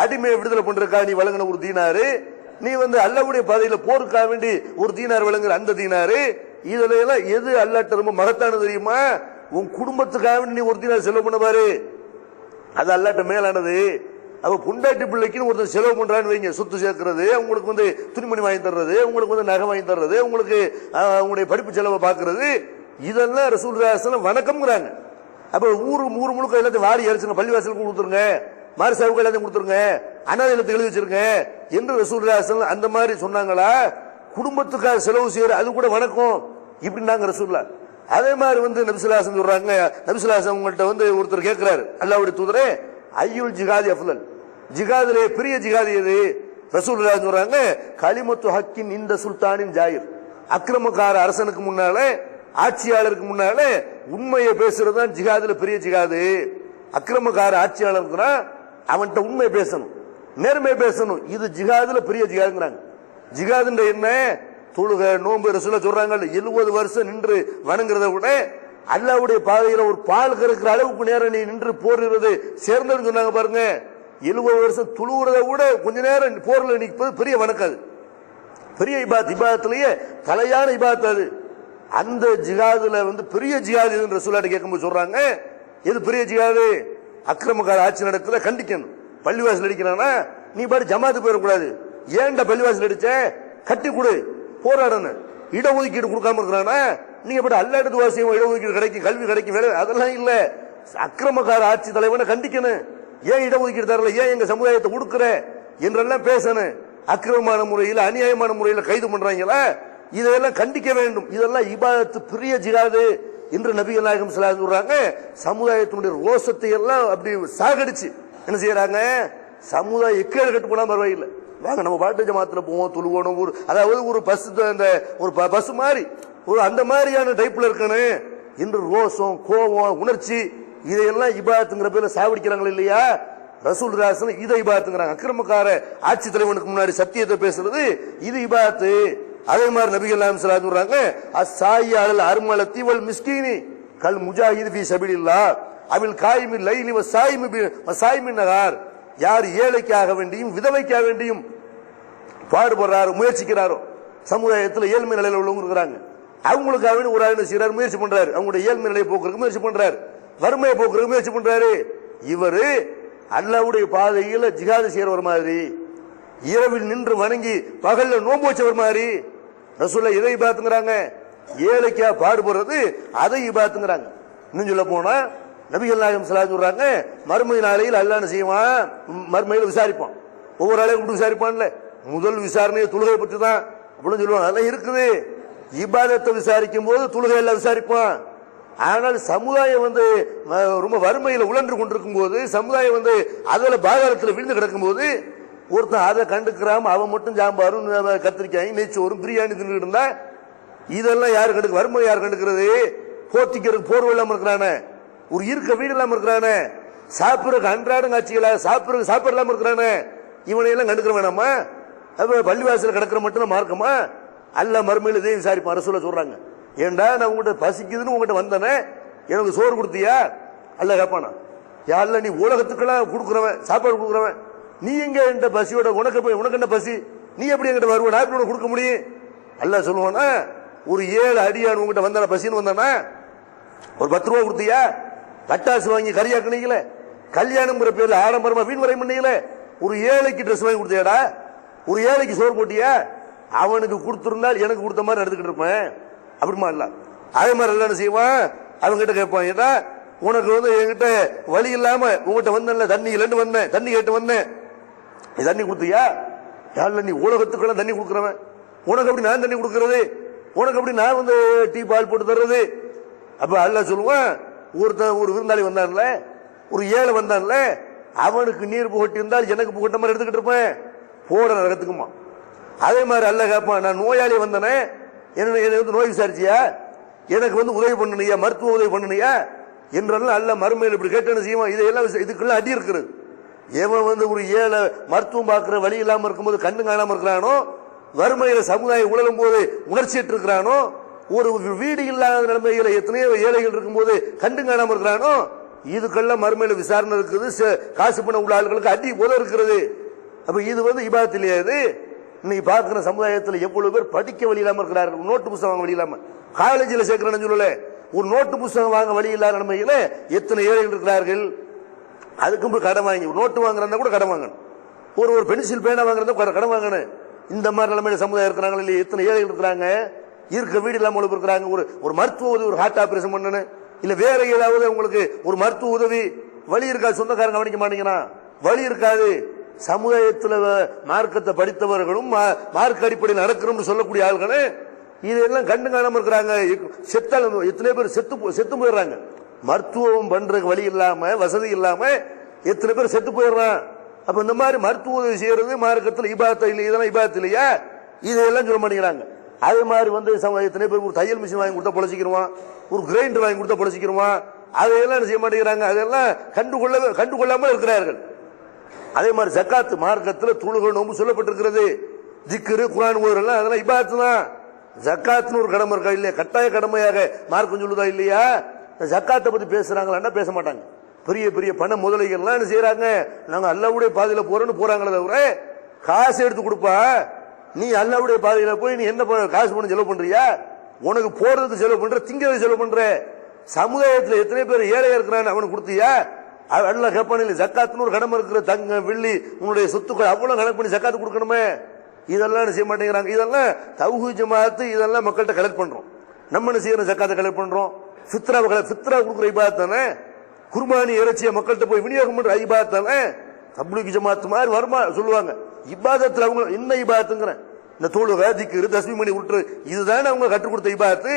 அடிமையை விடுதலை பண்றதுக்காக நீ வழங்கின ஒரு தீனாரு, நீ அல்லாஹ்வுடைய பாதையில போருக்காக வேண்டி ஒரு தீனார் வழங்குற அந்த தீனாரு, இதுல எல்லாம் எது அல்லாஹ்ட்ட ரொம்ப மகத்தானது தெரியுமா? உன் குடும்பத்துக்காக வேண்டி நீ ஒரு தீனார் செலவு பண்ண பாரு, அது அல்லாஹ்ட்ட மேலானது. அப்ப பொண்டாட்டி பிள்ளைக்குன்னு ஒருத்தர் செலவு பண்றான்னு வைங்க, சொத்து சேர்க்கிறது, உங்களுக்கு துணிமணி வாங்கி தர்றது, உங்களுக்கு நகை வாங்கி தர்றது, உங்களுக்கு உங்களுடைய படிப்பு செலவை பாக்குறது, இதெல்லாம் ரசூலுல்லாஹி ஸல்லல்லாஹு அலைஹி வஸல்லம் வணக்கம்ங்கறாங்க. அப்ப ஊர் முழுக்க எல்லாத்தையும் வாரி அரிச்சுங்க, பள்ளிவாசலுக்கு கொடுத்துருங்க, மாரி சாவுக்கு எல்லாத்தையும் கொடுத்துருங்க, அனாதை இல்லத்துக்கு எழுதி வச்சிருங்க என்று ரசூலுல்லாஹி ஸல்லல்லாஹு அலைஹி வஸல்லம் அந்த மாதிரி சொன்னாங்களா? குடும்பத்துக்காக செலவு செய்யற அது கூட வணக்கம் இப்படின்னாங்க ரசூலுல்லாஹ். அதே மாதிரி நபிசுல்லாசன் சொல்றாங்க, நபிசுல்லாசன் உங்கள்கிட்ட ஒருத்தர் கேட்கிறாரு, அல்லாஹ்வுடைய தூதரே ஐயுல் ஜிகாதி அஃதல், ஜிகாதிலே பெரிய ஜிகாதி எது? ரசூலுல்லாஹ் சொல்றாங்க, கலிமத்து ஹக்கின் இந்த சுல்தானின் ஜாயிர், அக்கிரமக்கார அரசனுக்கு முன்னாலே, ஆட்சியாளருக்கு முன்னாலே உண்மையை பேசுறது தான் ஜிகாதுல பெரிய ஜிகாது. அக்கிரமக்கார ஆட்சியாளருக்கு அவன்கிட்ட உண்மை பேசணும், நேர்மை பேசணும், இது ஜிகாதுல பெரிய ஜிகாதுங்கிறாங்க. ஜிகாதுன்ற என்ன? தொழுக, நோன்பு. ரசூலுல்லாஹ் சொல்றாங்க 70 வருஷம் நின்று வணங்குறத விட அல்லாஹ்வுடைய பாதையில ஒரு பால் கறக்கிற அளவுக்கு நேரம் நீ நின்று போடுறது சேர்ந்தன்னு சொன்னாங்க பாருங்க. 70 வருஷம் துளுவுறத விட கொஞ்ச நேரம் போர்ல நிற்பது பெரிய வணக்காது, பெரிய இபாத், இபாதத்திலேயே தலையான இபாத் அது. அந்த ஜிகாதுல பெரிய ஜிகாது ரசூலுல்லாஹ் கேட்கும்போது சொல்றாங்க, எது பெரிய ஜிகாது? அக்கிரமக்கார ஆட்சி நடக்குத கண்டிக்கணும். பள்ளிவாசல் அடிக்கிறானா நீ பாட்டு ஜமாத்து போயிடக்கூடாது. ஏன்டா பள்ளிவாசல் அடிச்ச? கட்டி கொடு, போராடணும். இடஒதுக்கீடு கொடுக்காம இருக்கிறானா நீங்க பாட்டு அல்லாட்டு வாசியம், இடஒதுக்கீடு கிடைக்கும், கல்வி கிடைக்கும், வேலை, அதெல்லாம் இல்ல. அக்கிரமக்கார ஆட்சி தலைவனை கண்டிக்கணும். ஏன் இடஒதுக்கீடு தரல, ஏன் எங்க சமுதாயத்தை கொடுக்குற என்றெல்லாம் பேசணும். அக்கிரமமான முறையில், அநியாயமான முறையில் கைது பண்றாங்களா, இதெல்லாம் கண்டிக்க வேண்டும். இதெல்லாம் இபாதத்து பெரிய ஜிகாது என்று நபிகள் நாயகம் ஸல்லல்லாஹு அலைஹி வஸல்லம் சொல்றாங்க. சமுதாயத்தினுடைய ரோசத்தை எல்லாம் அப்படி சாகடிச்சு என்ன செய்யறாங்க? சமுதாயம் எக்கேடு கட்டு போனா பரவாயில்லை, வாங்க நம்ம பாட்டு ஜமாத்துல போவோம், துளுவோம். அதாவது ஒரு பஸ், அந்த ஒரு பஸ் மாதிரி ஒரு அந்த மாதிரியான டைப்ல இருக்கணும் என்று ரோசம், கோபம், உணர்ச்சி இதையெல்லாம் இபாதத்துங்கிற பேர்ல சாவடிக்கிறாங்க இல்லையா? ரசூலுல்லாஹ் இதை இபாதத்துங்கிறாங்க. அக்கிரமக்கார ஆட்சி தலைவனுக்கு முன்னாடி சத்தியத்தை பேசுறது இது இபாதத்து. அதே மாதிரி நபிகள் நாயகம் ஸல்லல்லாஹு அலைஹி வஸல்லம் சொல்றாங்க, அஸ்ஸாயி அலல் அர்மலத்தி வல் மிஸ்கீனி கல் முஜாஹித் ஃபீ சபீலில்லாஹ் அவில் காயிமி லைலி வஸாயிமி நஹார். யார் ஏழைக்காக வேண்டியும் விதவைக்காக வேண்டியும் பாடுபடுறாரோ, முயற்சிக்கிறாரோ, சமுதாயத்தில் ஏழ்மை நிலையில் உள்ளவங்க இருக்கிறாங்க, அவங்களுக்காக வேண்டி ஒரு ஆள் செய்யறாரு, முயற்சி பண்றாரு, அவங்களுடைய ஏழ்மை நிலையை போக்குறதுக்கு முயற்சி பண்றாரு, வறுமையை போக்குறதுக்கு முயற்சி பண்றாரு. இவரு அல்லாஹ்வுடைய பாதையில ஜிஹாது செய்யறவர் மாதிரி, இரவில் நின்று வணங்கி பகல்ல நோன்பு வச்சவர் மாதிரி. ரசூலுல்லாஹ் எதை இபாதத்துங்கறாங்க? ஏழைக்கா பாடுபடுறது அதை இபாதத்துங்கறாங்க. இன்னும் சொல்ல போனா நபிகள் நாயகம் ஸல்லல்லாஹு அலைஹி வஸல்லம் சொல்றாங்க, மறுமை நாளையில் அல்லாஹ் என்ன செய்வான்? மறுமையில விசாரிப்பான். ஒவ்வொரு ஆளையும் கூப்பிட்டு விசாரிப்பான்ல, முதல் விசாரணையை தொழுகை பற்றி தான் அப்படின்னு சொல்லுவாங்க. அதெல்லாம் இருக்குது. இபாதத்தை விசாரிக்கும் போது தொழுகை எல்லாம் விசாரிப்பான். ஆனால் சமுதாயம் ரொம்ப வறுமையில உழன்று கொண்டிருக்கும் போது, சமுதாயம் அதுல பாதாளத்தில் விழுந்து கிடக்கும் போது, ஒருத்தன் அதை கண்டுக்கிறாம அவன் மட்டும் சாம்பாரும் கத்திரிக்காயும் நெய்ச்சோறும் பிரியாணி தின்னு இருந்தா இதெல்லாம் யாரு கண்டுக்க? வறுமை யாரு கண்டுக்கிறது? போத்திக்கிறதுக்கு போர்வை இல்லாம இருக்கிறானே, ஒரு இருக்க வீடு இல்லாம இருக்கிறானே, சாப்பிடுறதுக்கு அன்றாடம் காட்சிகளா சாப்பிடுறதுக்கு சாப்பாடு இல்லாம இருக்கிறானே, இவனையெல்லாம் கண்டுக்கிற வேணாமா? பள்ளிவாசல் கிடக்கிற மட்டும் மார்க்கமா? அல்ல மறுமையில் இதையும் விசாரிப்பான். ரசூலுல்லாஹ் சொல்றாங்க, ஏண்டா நான் உங்கள்கிட்ட பசிக்குதுன்னு உங்கள்கிட்ட வந்தனே, எனக்கு சோறு கொடுத்தியா? அல்ல கேட்பானா, யாருல நீ உலகத்துக்கெல்லாம் கொடுக்குறவன், சாப்பாடு கொடுக்குறவன், நீ எங்க என்கிட்ட பசியோட உனக்கு என்ன பசி? நீ எப்படி என்கிட்ட வருவ? நான் எப்படி உனக்கு கொடுக்க முடியும்? அல்ல சொல்லுவானா, ஒரு 7 அடியான் உங்ககிட்ட வந்தான, பசின்னு வந்தானா, ஒரு 10 ரூபா கொடுத்தியா? பட்டாசு வாங்கி கரியாக்குனீங்களே, கல்யாணம்ங்கிற பேர்ல ஆடம்பரமா வீண் வரை பண்ணீங்களே, ஒரு ஏழைக்கு ட்ரெஸ் வாங்கி கொடுத்தியாடா? ஒரு ஏழைக்கு சோறு போட்டியா? அவனுக்கு கொடுத்திருந்தால் எனக்கு கொடுத்த மாதிரி நடந்துக்கிட்டு இருப்பேன். அப்படிமா இல்ல? அதே மாதிரி எல்லாம் என்ன செய்வான்? அவங்க கிட்ட கேட்பான், ஏடா உனக்கு என்கிட்ட வழி இல்லாம உங்ககிட்ட வந்தேன்ல, தண்ணி இல்லைன்னு வந்தேன், தண்ணி கேட்டு வந்தேன், நீ தண்ணி கொடுத்தியா? யாருல நீ உலகத்துக்கெல்லாம் தண்ணி கொடுக்குறவன், உனக்கு அப்படி நான் தண்ணி கொடுக்கறது? உனக்கு அப்படி நான் டீ பால் போட்டு தர்றது? அப்ப அல்லாஹ் சொல்லுவான், ஒருத்தன் ஒரு விருந்தாளி வந்தான்ல, ஒரு ஏழை வந்தான்ல, அவனுக்கு நீர் புகட்டி இருந்தால் எனக்கு புகட்ட மாதிரி எடுத்துக்கிட்டு இருப்பேன், போட நரகத்துக்குமா. அதே மாதிரி அல்லாஹ் கேட்பான், நான் நோயாளி வந்தனே, என்னை நோய் விசாரிச்சியா? எனக்கு உதவி பண்ணனியா? மருத்துவ உதவி பண்ணனியா? என்றெல்லாம் அல்லாஹ் மறுமையில் இப்படி கேட்டு செய்வான். இதெல்லாம் இதுக்குள்ள அடி இருக்கிறது. எவன் ஒரு ஏழை மருத்துவம் பார்க்கிற வழி இல்லாம இருக்கும்போது கண்ணு காணாம இருக்கிறானோ, வறுமையில சமுதாயம் உழலும் போது உணர்ச்சிட்டு இருக்கிறானோ, ஒரு வீடு இல்லாத நிலைமையில எத்தனையோ ஏழைகள் இருக்கும்போது கண்டு காணாம இருக்கிறானோ, இதுக்கெல்லாம் மறுமையில விசாரணை இருக்குது. காசு பண்ண உள்ள ஆளுகளுக்கு அடி போல இருக்கிறது. அப்ப இது இபாதத் இல்லையா? இது இன்னைக்கு பார்க்கிற சமுதாயத்தில் எவ்வளவு பேர் படிக்க வழி இல்லாம இருக்கிறார்கள், நோட்டு புத்தகம் வாங்க வழி இல்லாம. காலேஜில் சேர்க்கிறேன்னு சொல்லல, ஒரு நோட்டு புத்தகம் வாங்க வழி இல்லாத நிலைமையில எத்தனை ஏழைகள் இருக்கிறார்கள். அதுக்கும் கடன் வாங்கி நோட்டு வாங்குறதா கூட கடன் வாங்கணும், ஒரு பென்சில் பேனா வாங்குறதா கடன் வாங்கணும். இந்த மாதிரி நிலைமையில சமுதாயம் இருக்கிறாங்க இல்லையா? எத்தனை ஏழைகள் இருக்கிறாங்க, இருக்க வீடு இல்லாம இருக்கிறாங்க. ஒரு மருத்துவ உதவி, ஒரு ஹார்ட் ஆபரேஷன் பண்ணணும், இல்ல வேற ஏதாவது உங்களுக்கு ஒரு மருத்துவ உதவி வழி இருக்காது, சொந்தக்காரங்க கவனிக்க மாட்டீங்கன்னா வழி இருக்காது. சமுதாயத்தில் மார்க்கத்தை படித்தவர்களும் மார்க் அடிப்படையில் நடக்கிறோம் சொல்லக்கூடிய ஆள்களே இதெல்லாம் கண்டு காணாம இருக்கிறாங்க. செத்தால் எத்தனை பேர் செத்து போயிடுறாங்க. மருத்துவம் பண்றதுக்கு வழி இல்லாம, வசதி இல்லாம எத்தனை பேர் செத்து போயிடுறான். அப்ப இந்த மாதிரி மருத்துவ உதவி செய்யறது மார்க்கத்தில் இபாதத் இல்லையா? இதெல்லாம் இபாதத் இல்லையா? இதெல்லாம் சொல்ல மாட்டேங்கிறாங்க. அதே மாதிரி எத்தனை பேர் ஒரு தையல் மிஷின் வாங்கி கொடுத்தா பொழைச்சிக்கிறோம், ஒரு கிரைண்டர் வாங்கி கொடுத்தா பொழைச்சிக்கிறோம். அதையெல்லாம் செய்ய மாட்டேங்கிறாங்க. அதெல்லாம் கண்டுகொள்ளாமல் இருக்கிறார்கள். அதே மாதிரி ஜக்காத்து மார்க்கத்தில் தொழுகை, நோன்பு சொல்லப்பட்டிருக்கிறது. திக்ரு, குர்ஆன் ஓதுறதெல்லாம் அதெல்லாம் இபாதத் தான். ஜக்காத்னு ஒரு கடமை இருக்கா இல்லையா? கட்டாய கடமையாக மார்க்கம் சொல்லுதா இல்லையா? ஜக்காத்தை பத்தி பேசுறாங்களா? பேச மாட்டாங்க. பெரிய பெரிய பண முதலைகள்லாம் என்ன செய்யறாங்க? நாங்க அல்லாஹ்வுடைய பாதையில போறோம்னு போறாங்களே தவிர காசு எடுத்து கொடுப்பா, நீ அல்லாஹ்வுடைய பாதையில போய் நீ என்ன காசு பண்ண செலவு பண்றியா? உனக்கு போறதுக்கு செலவு பண்ற, திங்கிறதுக்கு செலவு பண்ற. சமுதாயத்தில் எத்தனை பேர் ஏழையா இருக்கிறான்னு அவனுக்கு கொடுத்தியா? அல்லாஹ் கேட்பான ஜக்காத்னு ஒரு கடமை இருக்கிற, தங்க வெள்ளி உன்னுடைய சொத்துக்கள் அவ்வளவு கணக்கு பண்ணி ஜக்காத்து கொடுக்கணுமே. இதெல்லாம் செய்ய மாட்டேங்கிறாங்க. இதெல்லாம் தௌஹீத் ஜமாஅத் இதெல்லாம் மக்கள்கிட்ட கலெக்ட் பண்றோம். நம்ம என்ன செய்யறோம்? ஜக்காத்தை கலெக்ட் பண்றோம். ஃபித்ரா கொடுக்குற இபாதத் தானே. குர்பானி இறைச்சியை மக்கள்கிட்ட போய் விநியோகம் பண்ற இபாதத் தானே. தப்லீக் ஜமாஅத் மாதிரி வருமா சொல்லுவாங்க. இபாதத்துல அவங்க என்ன இபாதத்துங்கிற இந்த தொழுகை, திக்ரு, தஸ்பீஹ் பண்ணி விட்டுரு, இதுதானே அவங்க கற்றுக் கொடுத்த இபாதத்து.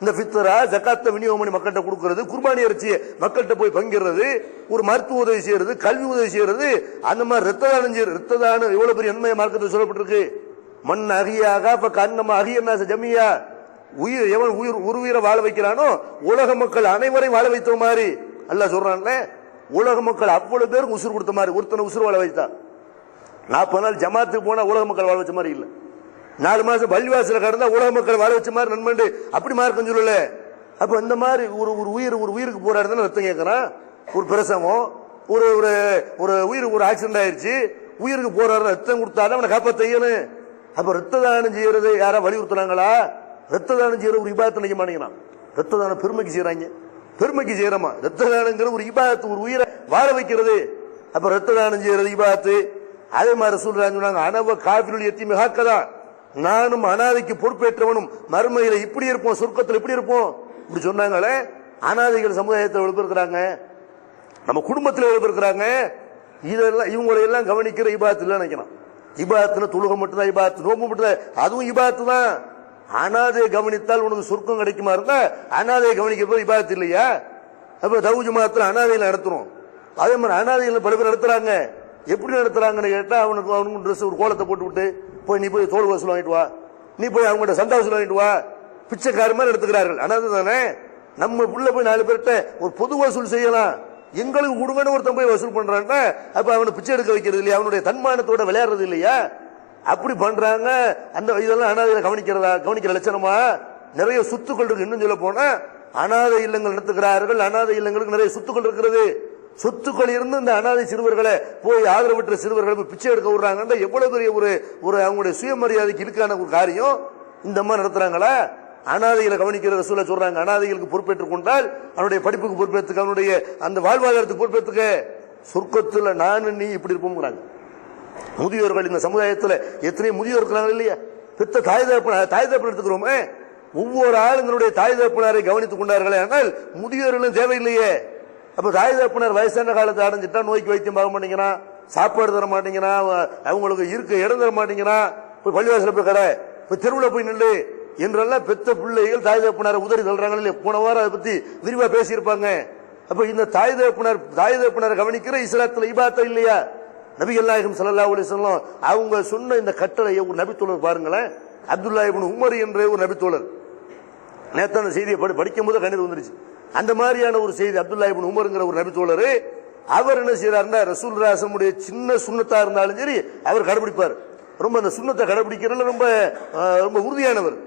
இந்த ஃபித்ரா ஜக்காத்தை விநியோகம் பண்ணி மக்கள்கிட்ட கொடுக்கிறது, குர்பானி இறைச்சியை மக்கள்கிட்ட போய் பங்கிறது, ஒரு மருத்துவ உதவி செய்யறது, கல்வி உதவி செய்யறது, அந்த மாதிரி ரத்த தானம் எவ்வளவு பெரிய நன்மை மார்க்கத்தில் சொல்லப்பட்டிருக்கு. மண் அகியாக கண்ணம் அகியன்னா ஜமியா, உயிர் எவன் ஒரு உயிரை வாழ வைக்கிறானோ உலக மக்கள் அனைவரையும் வாழ வைத்த மாதிரி அல்லாஹ் சொல்றான்ல. உலக மக்கள் அவ்வளவு பேருக்கு உசுர் கொடுத்த மாதிரி ஒருத்தனை உசுர் வாழ வைத்தா. 40 நாள் ஜமாத்துக்கு போனா உலக மக்கள் வாழ வச்ச மாதிரி இல்ல. 4 மாசம் பள்ளிவாசல கடந்தா உலக மக்கள் வாழ வச்ச மாதிரி நண்பண்டு அப்படி மார்க்கம் சொல்லல. அப்ப இந்த மாதிரி ஒரு உயிருக்கு போராடுறது ரத்தம் கேட்கறான். ஒரு பிரசவம், ஒரு ஒரு உயிர் ஒரு ஆக்சிடென்ட் ஆயிருச்சு, உயிருக்கு போராடுற ரத்தம் கொடுத்தாலும் அவனை காப்பாற்றணும். அப்ப ரத்த தானம் செய்யறது யாரா வலியுறுத்துறாங்களா? ரத்த தானம் செய்யற ஒரு இபாதத்தை நினைக்க மாட்டேங்கிறான். ரத்த தானம் பெருமைக்கு செய்யறாங்க. பெருமைக்கு செய்யறமா? ரத்த தானங்கிற ஒரு இபாதத்து, ஒரு உயிரை வாழ வைக்கிறது. அப்ப ரத்த தானம் செய்யறது இபாதத்து. அதே மாதிரி சொல்றாங்க, அனவ காஃபிருல் யத்தீம் ஹக்கதா, நானும் அனாதைக்கு பொறுப்பேற்றவனும் மறுமையில இப்படி இருப்போம், சொர்க்கத்தில் இப்படி இருப்போம். இப்படி சொன்னாங்களே. அனாதைகள் சமுதாயத்தில் எவ்வளவு பேர் இருக்கிறாங்க, நம்ம குடும்பத்தில் எவ்வளவு பேர் இருக்கிறாங்க. இதெல்லாம் இவங்களை எல்லாம் கவனிக்கிற இபாதத்து இல்ல நினைக்கலாம். இபாதத்துல தொழுகை மட்டும்தான் இபாதத்து, நோம்பு மட்டும்தான், அதுவும் இபாதத்து தான். அனாதையை கவனித்தால் உனக்கு சொர்க்கம் கிடைக்குமா இருந்தா அனாதையை கவனிக்க போது இபாதத்து இல்லையா? அப்ப தௌஹீத் ஜமாஅத்துல அனாதையில நடத்துறோம். அதே மாதிரி அனாதைகள் பல பேர் நடத்துறாங்க. எப்படி நடத்துறாங்கன்னு கேட்டா அவனுக்கு ட்ரெஸ் ஒரு கோலத்தை போட்டு விட்டு போய் நீ போய் தோல் வசூல் வாங்கிட்டு வா, நீ போய் அவங்கள்ட்ட சந்தா வசூல் வாங்கிட்டு வா, பிச்சைக்கார மாதிரி எடுத்துக்கிறார்கள். அனாதை தானே. நம்ம புள்ள போய் 4 பேர்கிட்ட ஒரு பொது வசூல் செய்யலாம், எங்களுக்கு கொடுங்கன்னு ஒருத்தன் போய் வசூல் பண்றான்னா அப்ப அவனை பிச்சை எடுக்க வைக்கிறது இல்லையா? அவனுடைய தன்மானத்தோட விளையாடுறது இல்லையா? அப்படி பண்றாங்க. அந்த இதெல்லாம் அனாதையில கவனிக்கிற லட்சணமா? நிறைய சொத்துக்கள் இருக்கு. இன்னும் சொல்ல போனா அனாதை இல்லங்கள் நடத்துகிறார்கள். அனாதை இல்லங்களுக்கு நிறைய சொத்துக்கள் இருக்கிறது. சொத்துக்கள் இருந்து இந்த அனாதை சிறுவர்களை போய் ஆதரவற்ற சிறுவர்களை போய் பிச்சை எடுக்க விடுறாங்க. எவ்வளவு பெரிய ஒரு அவங்களுடைய சுயமரியாதைக்கு இருக்கான ஒரு காரியம். இந்த மாதிரி நடத்துறாங்களா? அனாதைகளை கவனிக்கிற ரசூலை சொல்றாங்க, அனாதைகளுக்கு பொறுப்பேற்றுக் கொண்டால் அவனுடைய படிப்புக்கு பொறுப்பேற்றுக்க, அவனுடைய அந்த வாழ்வாதாரத்துக்கு பொறுப்பேற்றுக்க, சொர்க்கத்துல நான் நீ இப்படி இருப்போம்ங்கிறாங்க. முதியோர்கள் இந்த சமுதாயத்தில் எத்தனை முதியோர் இருக்கிறாங்க இல்லையா? பெத்த தாய் தகப்பன் எடுத்துக்கிறோமே. ஒவ்வொரு ஆளுங்களுடைய தாய் தகப்பனாரை கவனித்துக் கொண்டார்களே, ஆனால் முதியோர்களும் தேவையில்லையே. அப்ப தாய் தகப்பனார் வயசான காலத்தை அடைஞ்சிட்டா நோய்க்கு வைத்தியம் பார்க்க மாட்டேங்கிறான், சாப்பாடு தர மாட்டேங்கிறான், அவங்களுக்கு இருக்க இடம் தர மாட்டேங்கிறான், போய் பள்ளிவாசல போய் கடை, போய் தெருவில் போய் நில்லு என்றெல்லாம் பெத்த பிள்ளைகள் தாய் தகப்பனாரை உதறி தள்ளுறாங்க இல்லையா? போன வாரம் அதை பத்தி விரிவா பேசியிருப்பாங்க. அப்ப இந்த தாய் தகப்பனாரை கவனிக்கிற இஸ்லாத்துல இபாதத் இல்லையா? நபிகள் நாயகம் ஸல்லல்லாஹு அலைஹி வஸல்லம் அவங்க சொன்ன இந்த கட்டளையை ஒரு நபித்தோழர் பாருங்களேன். அப்துல்லா இப்னு உமர் என்ற ஒரு நபித்தோழர், நேற்று அந்த செய்தியை படிக்கும் போது கண்ணீர் வந்துருச்சு. அந்த மாதிரியான ஒரு செய்தி. அப்துல்லா இப்னு உமர்ங்கிற ஒரு நபித்தோழர், அவர் என்ன செய்யறாருன்னா ரசூலுல்லாஹி ஸல்லல்லாஹு அலைஹி வஸல்லம் சின்ன சுன்னத்தா இருந்தாலும் சரி அவர் கடைபிடிப்பார். ரொம்ப அந்த சுன்னத்தை கடைபிடிக்கிறதுல ரொம்ப உறுதியானவர்.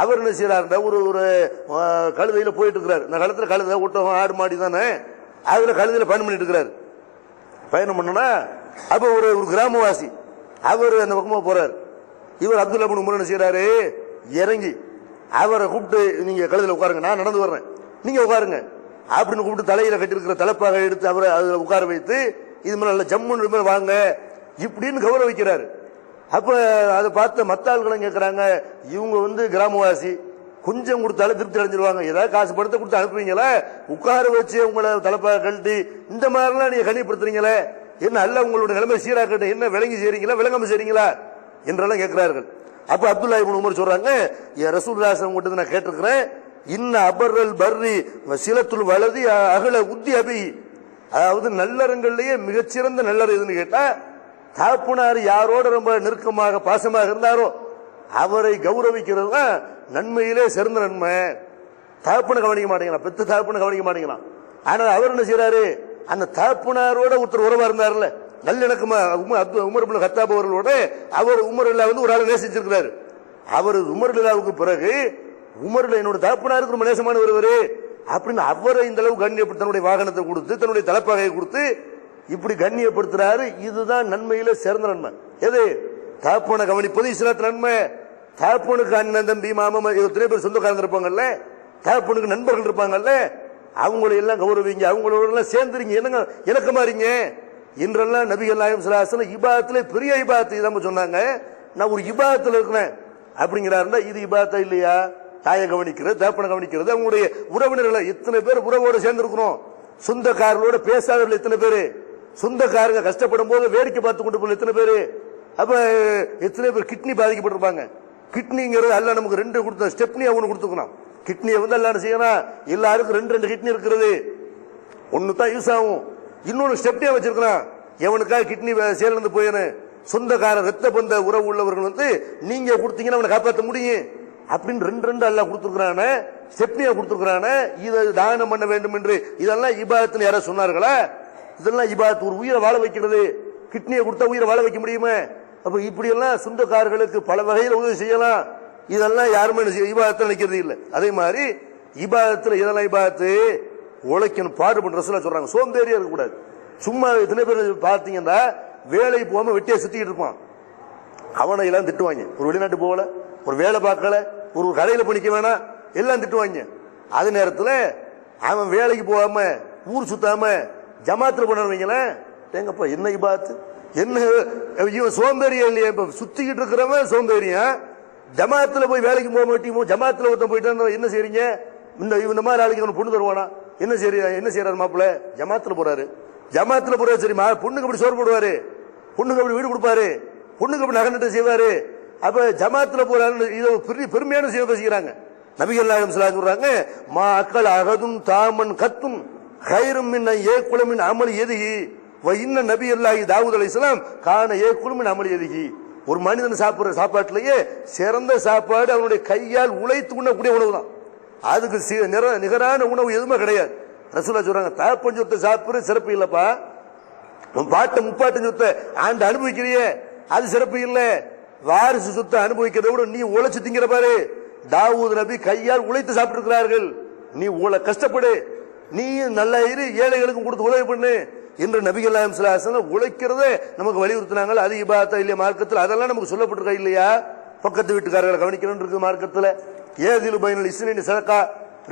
அவர் என்ன செய்யறாருன்னா ஒரு கழுதையில போயிட்டு இருக்கிறார். இந்த காலத்துல கழுதை ஒட்டகம் ஆடு மாடி தானே, அதுல கழுதையில பயணம் பண்ணிட்டு இருக்கிறாரு. பயணம் பண்ணனா அப்ப ஒரு கிராமவாசி அவர் அந்த பக்கமா போறாரு. இவர் அப்துல்லா இப்னு உமர் என்ன செய்யறாரு, இறங்கி அவரை கூப்பிட்டு நீங்க கழுதையில உட்காருங்க, நான் நடந்து வர்றேன், நீங்க உட்காருங்க அப்படின்னு கூப்பிட்டு தலையில கட்டிருக்கிற தலைப்பாக எடுத்து அவரை அதுல உட்கார வைத்து இது மாதிரி நல்ல ஜம்முன்னு வாங்க இப்படின்னு கௌரவிக்கிறாரு. அப்ப அதை பார்த்த மத்த ஆள்களும் கேட்கறாங்க, இவங்க கிராமவாசி, கொஞ்சம் கொடுத்தாலும் திருப்தி அடைஞ்சிருவாங்க, ஏதாவது காசு படத்தை கொடுத்து அனுப்புவீங்களா, உட்கார வச்சு உங்களை தலைப்பாக கழட்டி இந்த மாதிரிலாம் நீங்க கண்ணியப்படுத்துறீங்களே, என்ன அல்ல உங்களுடைய நிலைமை சீராக்கட்டும், என்ன விளங்கி செய்றீங்களா விளங்காம செய்றீங்களா என்றெல்லாம் கேட்கிறார்கள். அப்ப அப்துல்லா இப்னு உமர் சொல்றாங்க, ரசூலுல்லாஹி ஸல்லல்லாஹு நான் கேட்டிருக்கிறேன், இன்ன அபர்ரல் பர்ரி சிலத்துல் வலதி அகல உத்தி அபி, அதாவது நல்லறங்கள்லயே மிகச்சிறந்த நல்லற எதுன்னு கேட்டா, தாப்புனார் யாரோட ரொம்ப நெருக்கமாக பாசமாக இருந்தாரோ அவரை கௌரவிக்கிறது தான் நன்மையிலே சிறந்த நன்மை. தாப்புனை கவனிக்க மாட்டேங்கிறான், பெத்து தாப்புனை கவனிக்க மாட்டேங்கிறான். ஆனா அவர் என்ன செய்யறாரு, அந்த தாப்புனாரோட ஒருத்தர் உறவா இருந்தார்ல, நல்லிணக்கமா உமர் இப்னு கத்தாப் அவர்களோட அவர் உமர்ல ஒரு ஆளை நேசிச்சிருக்கிறாரு. அவர் உமர்லாவுக்கு பிறகு உமர்ல என்னோட தாப்புனாருக்கு ரொம்ப நேசமான ஒருவர் அப்படின்னு அவரை இந்த அளவு கண்ணியப்படுத்த தன்னுடைய வாகனத்தை கொடுத்து தன்னுடைய தலைப்பாகையை கொடுத்து இப்படி கண்ணியப்படுத்துறாரு. இதுதான் நன்மையில சிறந்த நன்மை. எது? தாப்புனை கவனிப்பது இஸ்லாத்து நன்மை. தாப்புனுக்கு அண்ணன் தம்பி மாமா எத்தனை பேர் சொந்தக்காரங்க இருப்பாங்கல்ல, தாப்புனுக்கு நண்பர்கள் இருப்பாங்கல்ல, அவங்களை எல்லாம் கௌரவிங்க, அவங்களோட எல்லாம் சேர்ந்துருங்க, என்னங்க இணக்கமா இருங்க என்றெல்லாம் நபிகள் நாயகம் ஸல்லல்லாஹு அலைஹி வஸல்லம் இபாதத்திலே பெரிய இபாதத்து இதான் சொன்னாங்க. நான் ஒரு இபாதத்தில் இருக்கிறேன் அப்படிங்கிறாருன்னா இது இபாதத்தா இல்லையா? தாயை கவனிக்கிறது, தாப்பனை கவனிக்கிறது, அவங்களுடைய உறவினர்களை எத்தனை பேர் உறவோட சேர்ந்து இருக்கிறோம், சொந்தக்காரர்களோட பேசாதவர்கள் எத்தனை பேரு, சொந்தக்காரங்க கஷ்டப்படும் போது வேடிக்கை பார்த்து கொண்டு போய் எத்தனை பேரு, அப்ப எத்தனை பேர் கிட்னி பாதிக்கப்பட்டிருப்பாங்க. கிட்னிங்கிறது அல்ல நமக்கு ரெண்டு கொடுத்த ஸ்டெப்னி அவனு கொடுத்துக்கணும். கிட்னியை வந்து எல்லாம் செய்யணும், எல்லாருக்கும் ரெண்டு ரெண்டு கிட்னி இருக்கிறது, ஒன்னு தான் யூஸ் ஆகும், இன்னொன்னு ஸ்டெப்னியா வச்சிருக்கலாம். எவனுக்காக கிட்னி சேர்ந்து போயணும், சொந்தக்கார ரத்த பந்த உறவு உள்ளவர்கள் வந்து நீங்க கொடுத்தீங்கன்னா அவனை காப்பாற்ற முடியும் அப்படின்னு ரெண்டு ரெண்டு அல்ல கொடுத்துருக்கான, ஸ்டெப்னியா கொடுத்துருக்கான. இதை தானம் பண்ண வேண்டும் என்று இதெல்லாம் இபாதத்தில் யாராவது சொன்னார்களா? இதெல்லாம் இபாதத். ஒரு உயிரை வாழ வைக்கிறது, கிட்னியை கொடுத்தா உயிரை வாழ வைக்க முடியுமா? அப்ப இப்படி எல்லாம் சொந்தக்காரர்களுக்கு பல வகையில் உதவி செய்யலாம். இதெல்லாம் யாருமே இபாதத்தில் நினைக்கிறது இல்லை. அதே மாதிரி இபாதத்தில் இதெல்லாம் இபாதத்து உழைக்கணும், பாடுபடுற ரசூலுல்லாஹ் சொல்றாங்க. சோம்பேறியா இருக்கக்கூடாது. சும்மா எத்தனை பேர் பார்த்தீங்கன்னா வேலை போகாம வெட்டியா சுத்திக்கிட்டு இருப்பான், அவனை எல்லாம் திட்டுவாங்க. ஒரு வெளிநாட்டு போகல, ஒரு வேலை பார்க்கல, ஒரு கடையில பணிக்க வேணாம், எல்லாம் திட்டுவாங்க. அதே நேரத்தில் அவன் வேலைக்கு போகாம ஊர் சுத்தாம ஜமாத்துல பண்ணுவீங்களேன், எங்கப்பா என்ன இபாத்து, என்ன இவன் சோம்பேறியா இல்லையா? இப்ப சுத்திக்கிட்டு இருக்கிறவன் சோம்பேறியா, ஜமாத்துல போய் வேலைக்கு போக மாட்டீங்க, ஜமாத்துல ஒருத்தன் போயிட்டு என்ன செய்றீங்க, இந்த மாதிரி ஆளுக்கு பொண்ணு தருவானா, என்ன செய்யறாரு மாப்பிள்ள, ஜமாத்துல போறாரு, ஜமாத்துல போறாரு, சரி பொண்ணுக்கு அப்படி சோறு போடுவாரு, பொண்ணுக்கு அப்படி வீடு கொடுப்பாரு, பொண்ணுக்கு அப்படி நகை நட்டு செய்வாரு, அப்ப ஜமாத்துல போறாரு, இதை பெருமையான செய்ய பேசிக்கிறாங்க. நபிகள் நாயகம் ஸல்லல்லாஹு அலைஹி வஸல்லம் சொல்றாங்க, மா அக்கல் அகதும் தாமன் கத்தும் கைரும் மின் ஏகுலமின் அமல் எதுகி வ இன்ன நபியல்லாஹி தாவூத் அலைஹிஸ்ஸலாம் கான ஏகுலமின் அமல் எதுகி. ஒரு மனிதன் சாப்பிடுற சாப்பாட்டிலேயே சிறந்த சாப்பாடு அவனுடைய கையால் உழைத்து உண்ணக்கூடிய உணவு தான். அதுக்கு நிகரான உணவு எதுவுமே கிடையாது. ரசூலுல்லாஹ் சொல்றாங்க, தாப்பன் சொத்தை சாப்பிடுற சிறப்பு இல்லப்பா, பாட்டு முப்பாட்டன் சொத்தை ஆண்டு அனுபவிக்கிறியே அது சிறப்பு இல்ல, வாரிசு சொத்தை அனுபவிக்கிறத விட நீ உழைச்சு திங்கிற பாரு. தாவூத் நபி கையால் உழைத்து சாப்பிட்டு இருக்கிறார்கள், நீ கஷ்டப்படு, நீ நல்ல இரு, ஏழைகளுக்கும் கொடுத்து உதவி பண்ணு என்று நபிகள் நாயகம் ஸல்லல்லாஹு அலைஹி வஸல்லம் உழைக்கிறதே நமக்கு வலியுறுத்தினாங்க. அது இபாதத்தா இல்லையா மார்க்கத்தில்? அதெல்லாம் நமக்கு சொல்லப்பட்டிருக்கா இல்லையா? பக்கத்து வீட்டுக்காரர்களை கவனிக்கணும் இருக்கு மார்க்கத்தில். ஏதில் பைனல் இஸ்லைனி சதகா,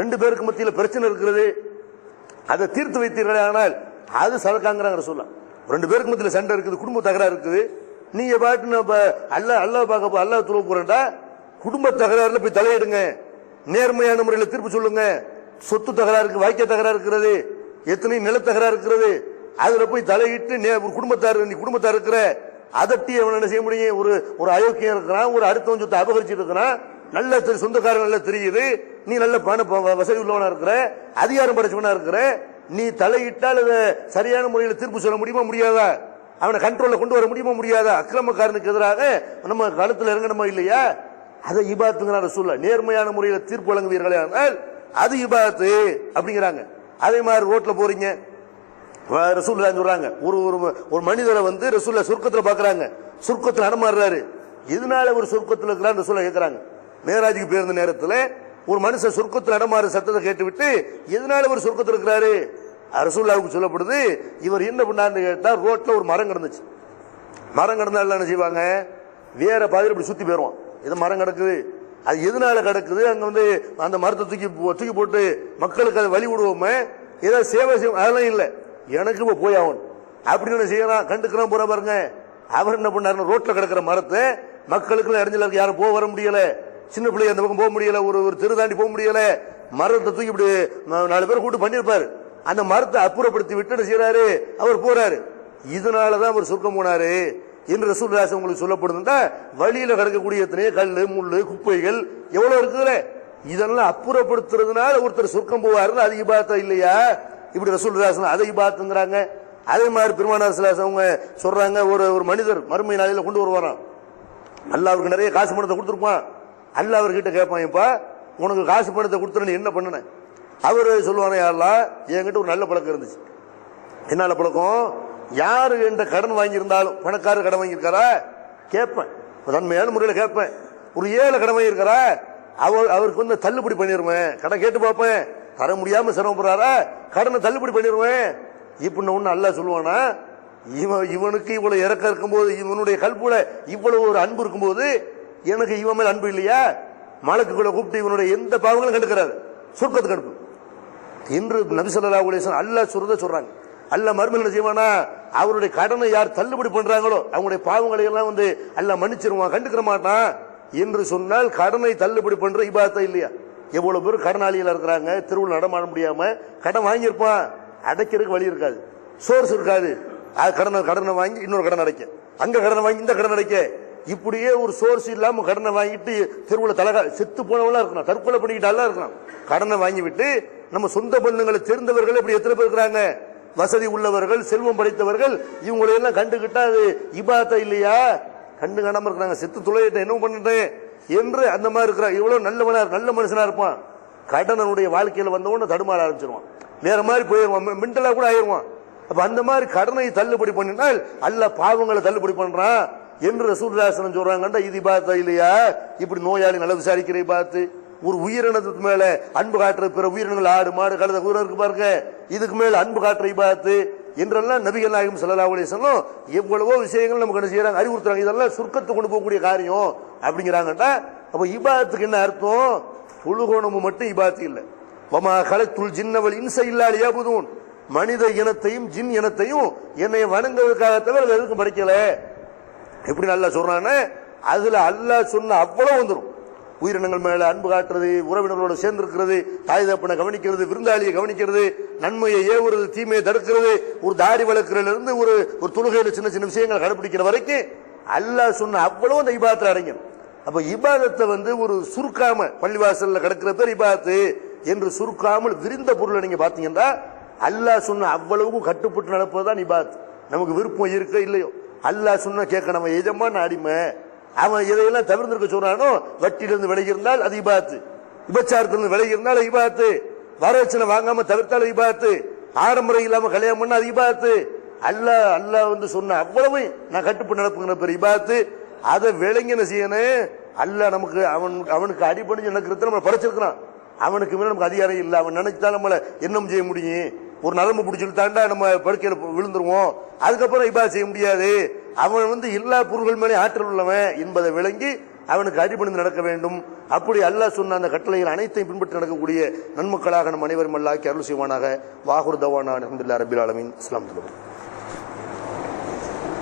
ரெண்டு பேருக்கு மத்தியில் பிரச்சனை இருக்கிறது, அதை தீர்த்து வைத்தீர்களே ஆனால் அது சதகாங்கிறாங்க ரசூலுல்லாஹ். ரெண்டு பேருக்கு மத்தியில் சண்டை இருக்குது, குடும்ப தகராறு இருக்குது, நீங்க பாட்டு அல்லாஹ் பார்க்க அல்லாஹ் துறவு போறேன்டா, குடும்ப தகராறுல போய் தலையிடுங்க, நேர்மையான முறையில் தீர்ப்பு சொல்லுங்க. சொத்து தகராறு இருக்கு, வாய்க்க தகராறு இருக்கிறது, எத்தனை நில தகராறு இருக்கிறது, அதுல போய் தலையிட்டு ஒரு குடும்பத்தார், நீ குடும்பத்தார் இருக்கிற அதட்டி அவன் என்ன செய்ய முடியும்? ஒரு அயோக்கியம் இருக்கிறான், ஒரு அடுத்தவன் சொத்தை அபகரிச்சுட்டு இருக்கிறான், நல்ல சொந்தக்காரன் நல்லா தெரியுது, நீ நல்ல பண வசதி உள்ளவனா இருக்கிற, அதிகாரம் படைச்சவனா இருக்கிற, நீ தலையிட்டால் அதை சரியான முறையில் தீர்ப்பு சொல்ல முடியுமா முடியாதா? அவனை கண்ட்ரோல்ல கொண்டு வர முடியுமா முடியாதா? அக்கிரமக்காரனுக்கு எதிராக நம்ம களத்தில் இறங்கணுமா இல்லையா? அதை இபாத்துங்கிற ரசூலுல்லாஹ். நேர்மையான முறையில் தீர்ப்பு வழங்குவீர்களே ஆனால் அது இபாத்து அப்படிங்கிறாங்க. அதே மாதிரி ரோட்ல போறீங்க, ரசூலுல்லாஹ் சொல்றாங்க, ஒரு மனிதரை வந்து ரசூலுல்லாஹ் சொர்க்கத்தில் பாக்குறாங்க, சொர்க்கத்தில் நடமாடுறாரு, எதனால ஒரு சொர்க்கத்தில் இருக்கிறார் ரசூலுல்லாஹ் கேட்கிறாங்க. மேராஜுக்கு போயிருந்த நேரத்தில் ஒரு மனுஷன் சொர்க்கத்தில் நடமாறு சத்தத்தை கேட்டுவிட்டு எதனால ஒரு சொர்க்கத்தில் இருக்கிறாரு ரசூலுல்லாஹ்வுக்கு சொல்லப்படுது. இவர் என்ன பண்ணாருன்னு கேட்டா, ரோட்ல ஒரு மரம் கிடந்துச்சு, மரம் கிடந்தா என்ன செய்வாங்க, வேற பாதையில் இப்படி சுத்தி போயிருவான், இது மரம் கிடக்குது, அது எதனால கிடக்குது, அங்க வந்து அந்த மரத்தை தூக்கி போட்டு மக்களுக்கு அதை வழி விடுவோமே, ஏதாவது சேவை செய்வோம், அதெல்லாம் இல்லை, எனக்கு இப்போ போய் ஆகணும் அப்படின்னு செய்யறான், கண்டுக்கிறான் போற பாருங்க. அவர் என்ன பண்ணாரு, ரோட்ல கிடக்கிற மரத்தை மக்களுக்கு அறிஞ்சல யாரும் போக வர முடியல, சின்ன பிள்ளை அந்த பக்கம் போக முடியல, ஒரு தெரு தாண்டி போக முடியல, மரத்தை தூக்கி இப்படி 4 பேர் கூட்டு பண்ணிருப்பாரு, அந்த மரத்தை அப்புறப்படுத்தி விட்டு செய்யறாரு, அவர் போறாரு. இதனாலதான் அவர் சொர்க்கம் போனாரு. என்று ரசூலுல்லாஹி உங்களுக்கு சொல்லப்படுதுன்னா வழியில கிடக்கக்கூடிய எத்தனையோ கல்லு முள்ளு குப்பைகள் எவ்வளவு இருக்குதுல, இதெல்லாம் அப்புறப்படுத்துறதுனால ஒருத்தர் சொர்க்கம் போவாரு, அது இபாதத்தா இல்லையா? இப்படி ரசூலுல்லாஹி அதை இபாதத்துங்கிறாங்க. அதே மாதிரி பெருமானார் ஸல்லல்லாஹு அலைஹி அவங்க சொல்றாங்க, ஒரு மனிதர் மறுமை நாளில கொண்டு வருவாராம். அல்லாஹ் அவருக்கு நிறைய காசு பணத்தை கொடுத்துருப்பான். அல்லாஹ் அவர்கிட்ட கேட்பான், இப்பா உனக்கு காசு பணத்தை கொடுத்துற நீ என்ன பண்ணன? அவர் சொல்லுவானே, யா அல்லாஹ் என்கிட்ட ஒரு நல்ல பழக்கம் இருந்துச்சு. என்ன நல்ல பழக்கம்? யாரு என்ற கடன் வாங்கியிருந்தாலும், பணக்காரர் கடன் வாங்கியிருக்காரா கேட்பேன், தன்மையான முறையில் கேட்பேன். ஒரு ஏழை கடன் வாங்கியிருக்காரா அவருக்கு வந்து தள்ளுபடி பண்ணிடுவேன். கடன் கேட்டு பார்ப்பேன், தர முடியாம சிரமப்படுறாரா கடனை தள்ளுபடி பண்ணிடுவேன். இப்படின்னு ஒண்ணு அல்லாஹ் சொல்லுவானா, இவனுக்கு இவ்வளவு இறக்கம் இருக்கும்போது, இவனுடைய கல்புல இவ்வளவு ஒரு அன்பு இருக்கும்போது எனக்கு இவன் மேல் அன்பு இல்லையா? மலக்குகளை கூப்பிட்டு இவனுடைய எந்த பாவங்களும் கண்டுக்கிறாரு, சொர்க்கத்துக்கு அனுப்பு என்று நபி ஸல்லல்லாஹு அலைஹி வஸல்லம் அல்லாஹ் சொல்றாங்க. அல்லாஹ் மறுமையில் என்ன செய்வானா, அவருடைய கடனை யார் தள்ளுபடி பண்றாங்களோ அவங்களுடைய பாவங்களை எல்லாம் வந்து அல்லாஹ் மன்னிச்சிருவான், கண்டுக்கிற மாட்டான் என்று சொன்னால் கடனை தள்ளுபடி பண்ற இபாதத்தா இல்லையா? எவ்வளவு பேர் கடனாளிகள் இருக்கிறாங்க, தெருவில் நடமாட முடியாம கடன் வாங்கியிருப்பான், அடைக்கிறதுக்கு வழி இருக்காது, சோர்ஸ் இருக்காது. கடனை வாங்கி இன்னொரு கடன் அடைக்க, அங்க கடனை வாங்கி இந்த கடன் அடைக்க, இப்படியே ஒரு சோர்ஸ் இல்லாம கடனை வாங்கிட்டு தெருவில் தலகா செத்து போனவெல்லாம் இருக்கணும், தற்கொலை பண்ணிக்கிட்டாலாம் இருக்கணும். கடனை வாங்கி விட்டு நம்ம சொந்த பந்தங்களை தெரிந்தவர்கள் இப்படி எத்தனை பேர் இருக்கிறாங்க? வசதி உள்ளவர்கள், செல்வம் படைத்தவர்கள், இவங்களையெல்லாம் கண்டுகிட்டா அது இபாதத்தா இல்லையா? கண்டு காணாம இருக்கிறாங்க, செத்து துளையிட்ட என்ன பண்ணிட்டேன் என்று அந்த மாதிரி இருக்கிற இவ்வளவு நல்ல மனுஷனா இருப்பான், கடனுடைய வாழ்க்கையில வந்தவொன்னு தடுமாற ஆரம்பிச்சிருவான், வேற மாதிரி போயிடுவான், மென்டலா கூட ஆயிடுவான். அப்ப அந்த மாதிரி கடனை தள்ளுபடி பண்ணினால் அல்லாஹ் பாவங்களை தள்ளுபடி பண்றான் என்று ரசூலுல்லாஹி ஸல்லல்லாஹு அலைஹி சொல்றாங்க. இது இபாதத்தா இல்லையா? இப்படி நோயாளி நல்லா விசாரிக்கிற இபாதத்து, ஒரு உயிரினத்துக்கு மேல அன்பு காட்டுற பிற உயிரினங்கள் ஆடு மாடு கழுத குதிரை இருக்கு பாருங்க, இதுக்கு மேல அன்பு காட்டுற இபாதத்து என்றெல்லாம் நபிகள் நாயகம் ஸல்லல்லாஹு அலைஹி வஸல்லம் எவ்வளவோ விஷயங்கள் நமக்கு என்ன செய்யறாங்க, அறிவுறுத்துறாங்க. இதெல்லாம் சொர்க்கத்தை கொண்டு போகக்கூடிய காரியம் அப்படிங்கிறாங்கடா. அப்ப இபாதத்துக்கு என்ன அர்த்தம்? தொழுகோணம் மட்டும் இபாதத்து இல்லை. வமா கலத்துல் ஜின்னவல் இன்ச இல்லா லியபுதூன், மனித இனத்தையும் ஜின் இனத்தையும் என்னை வணங்குவதற்காக தவிர எதுக்கும் படைக்கல. எப்படி நல்லா சொல்றானே, அதுல அல்லாஹ் சொன்ன அவ்வளவு வந்துடும். உயிரினங்கள் மேல அன்பு காட்டுறது, உறவினர்களோட சேர்ந்து இருக்கிறது, தாய் தப்பனை கவனிக்கிறது, விருந்தாளியை கவனிக்கிறது, நன்மையை ஏவுறது, தீமையை தடுக்கிறது, ஒரு தாடி வளர்க்கிறதுல இருந்து ஒரு தொழுகையில சின்ன சின்ன விஷயங்களை கடைபிடிக்கிற வரைக்கும் அல்லாஹ் சொன்ன அவ்வளவு அந்த இபாதத்துல அடங்கும். அப்ப இபாதத்தை வந்து ஒரு சுருக்காம, பள்ளிவாசல்ல கிடக்கிற பேர் இபாதத்து என்று சுருக்காமல் விரிந்த பொருளை நீங்க பாத்தீங்கன்னா அல்லாஹ் சொன்ன அவ்வளவுக்கும் கட்டுப்பட்டு நடப்பதுதான் இபாதத். நமக்கு விருப்பம் இருக்க இல்லையோ, அல்லாஹ் சொன்ன கேட்க நம்ம எஜமான அடிமை, அவன் இதையெல்லாம் தவிர்த்திருக்க சொல்றானோ, வட்டியிலிருந்து விலகி இருந்தால் அது இபாதத்து, விபச்சாரத்திலிருந்து விலகி இருந்தால் இபாதத்து, வரதட்சணை வாங்காம தவிர்த்தால் இபாதத்து, ஆடம்பரம் இல்லாம கல்யாணம் பண்ண அது இபாதத்து. அல்லாஹ் வந்து சொன்ன அவ்வளவு நான் கட்டுப்பட்டு நடப்புங்கிற பேர் இபாதத்து. அதை விளங்கி என்ன செய்யணும், அல்லாஹ் நமக்கு அவனுக்கு அடிபணிஞ்சு நடக்கிறது நம்ம படைச்சிருக்கிறான். அவனுக்கு மேல நமக்கு அதிகாரம் இல்லை, அவன் நினைச்சா நம்மள என்ன செய்ய முடியும்? ஒரு நரம்பு பிடிச்சிட்டு தாண்டா நம்ம படுக்கையில விழுந்துருவோம், அதுக்கப்புறம் இபாதத் செய்ய முடியாது. அவன் வந்து எல்லா பொருள்கள் மேலே ஆற்றல் உள்ளவன் என்பதை விளங்கி அவனுக்கு அடிபணிந்து நடக்க வேண்டும். அப்படி அல்லாஹ் சொன்ன அந்த கட்டளைகள் அனைத்தையும் பின்பற்றி நடக்கக்கூடிய நன்மக்களாக நம் அனைவரும் அல்லாஹ் அருள் செய்வானாக. வாகுர் தவானா அல்ஹம்துலில்லாஹி ரப்பில் ஆலமீன். அஸ்ஸலாமு அலைக்கும்.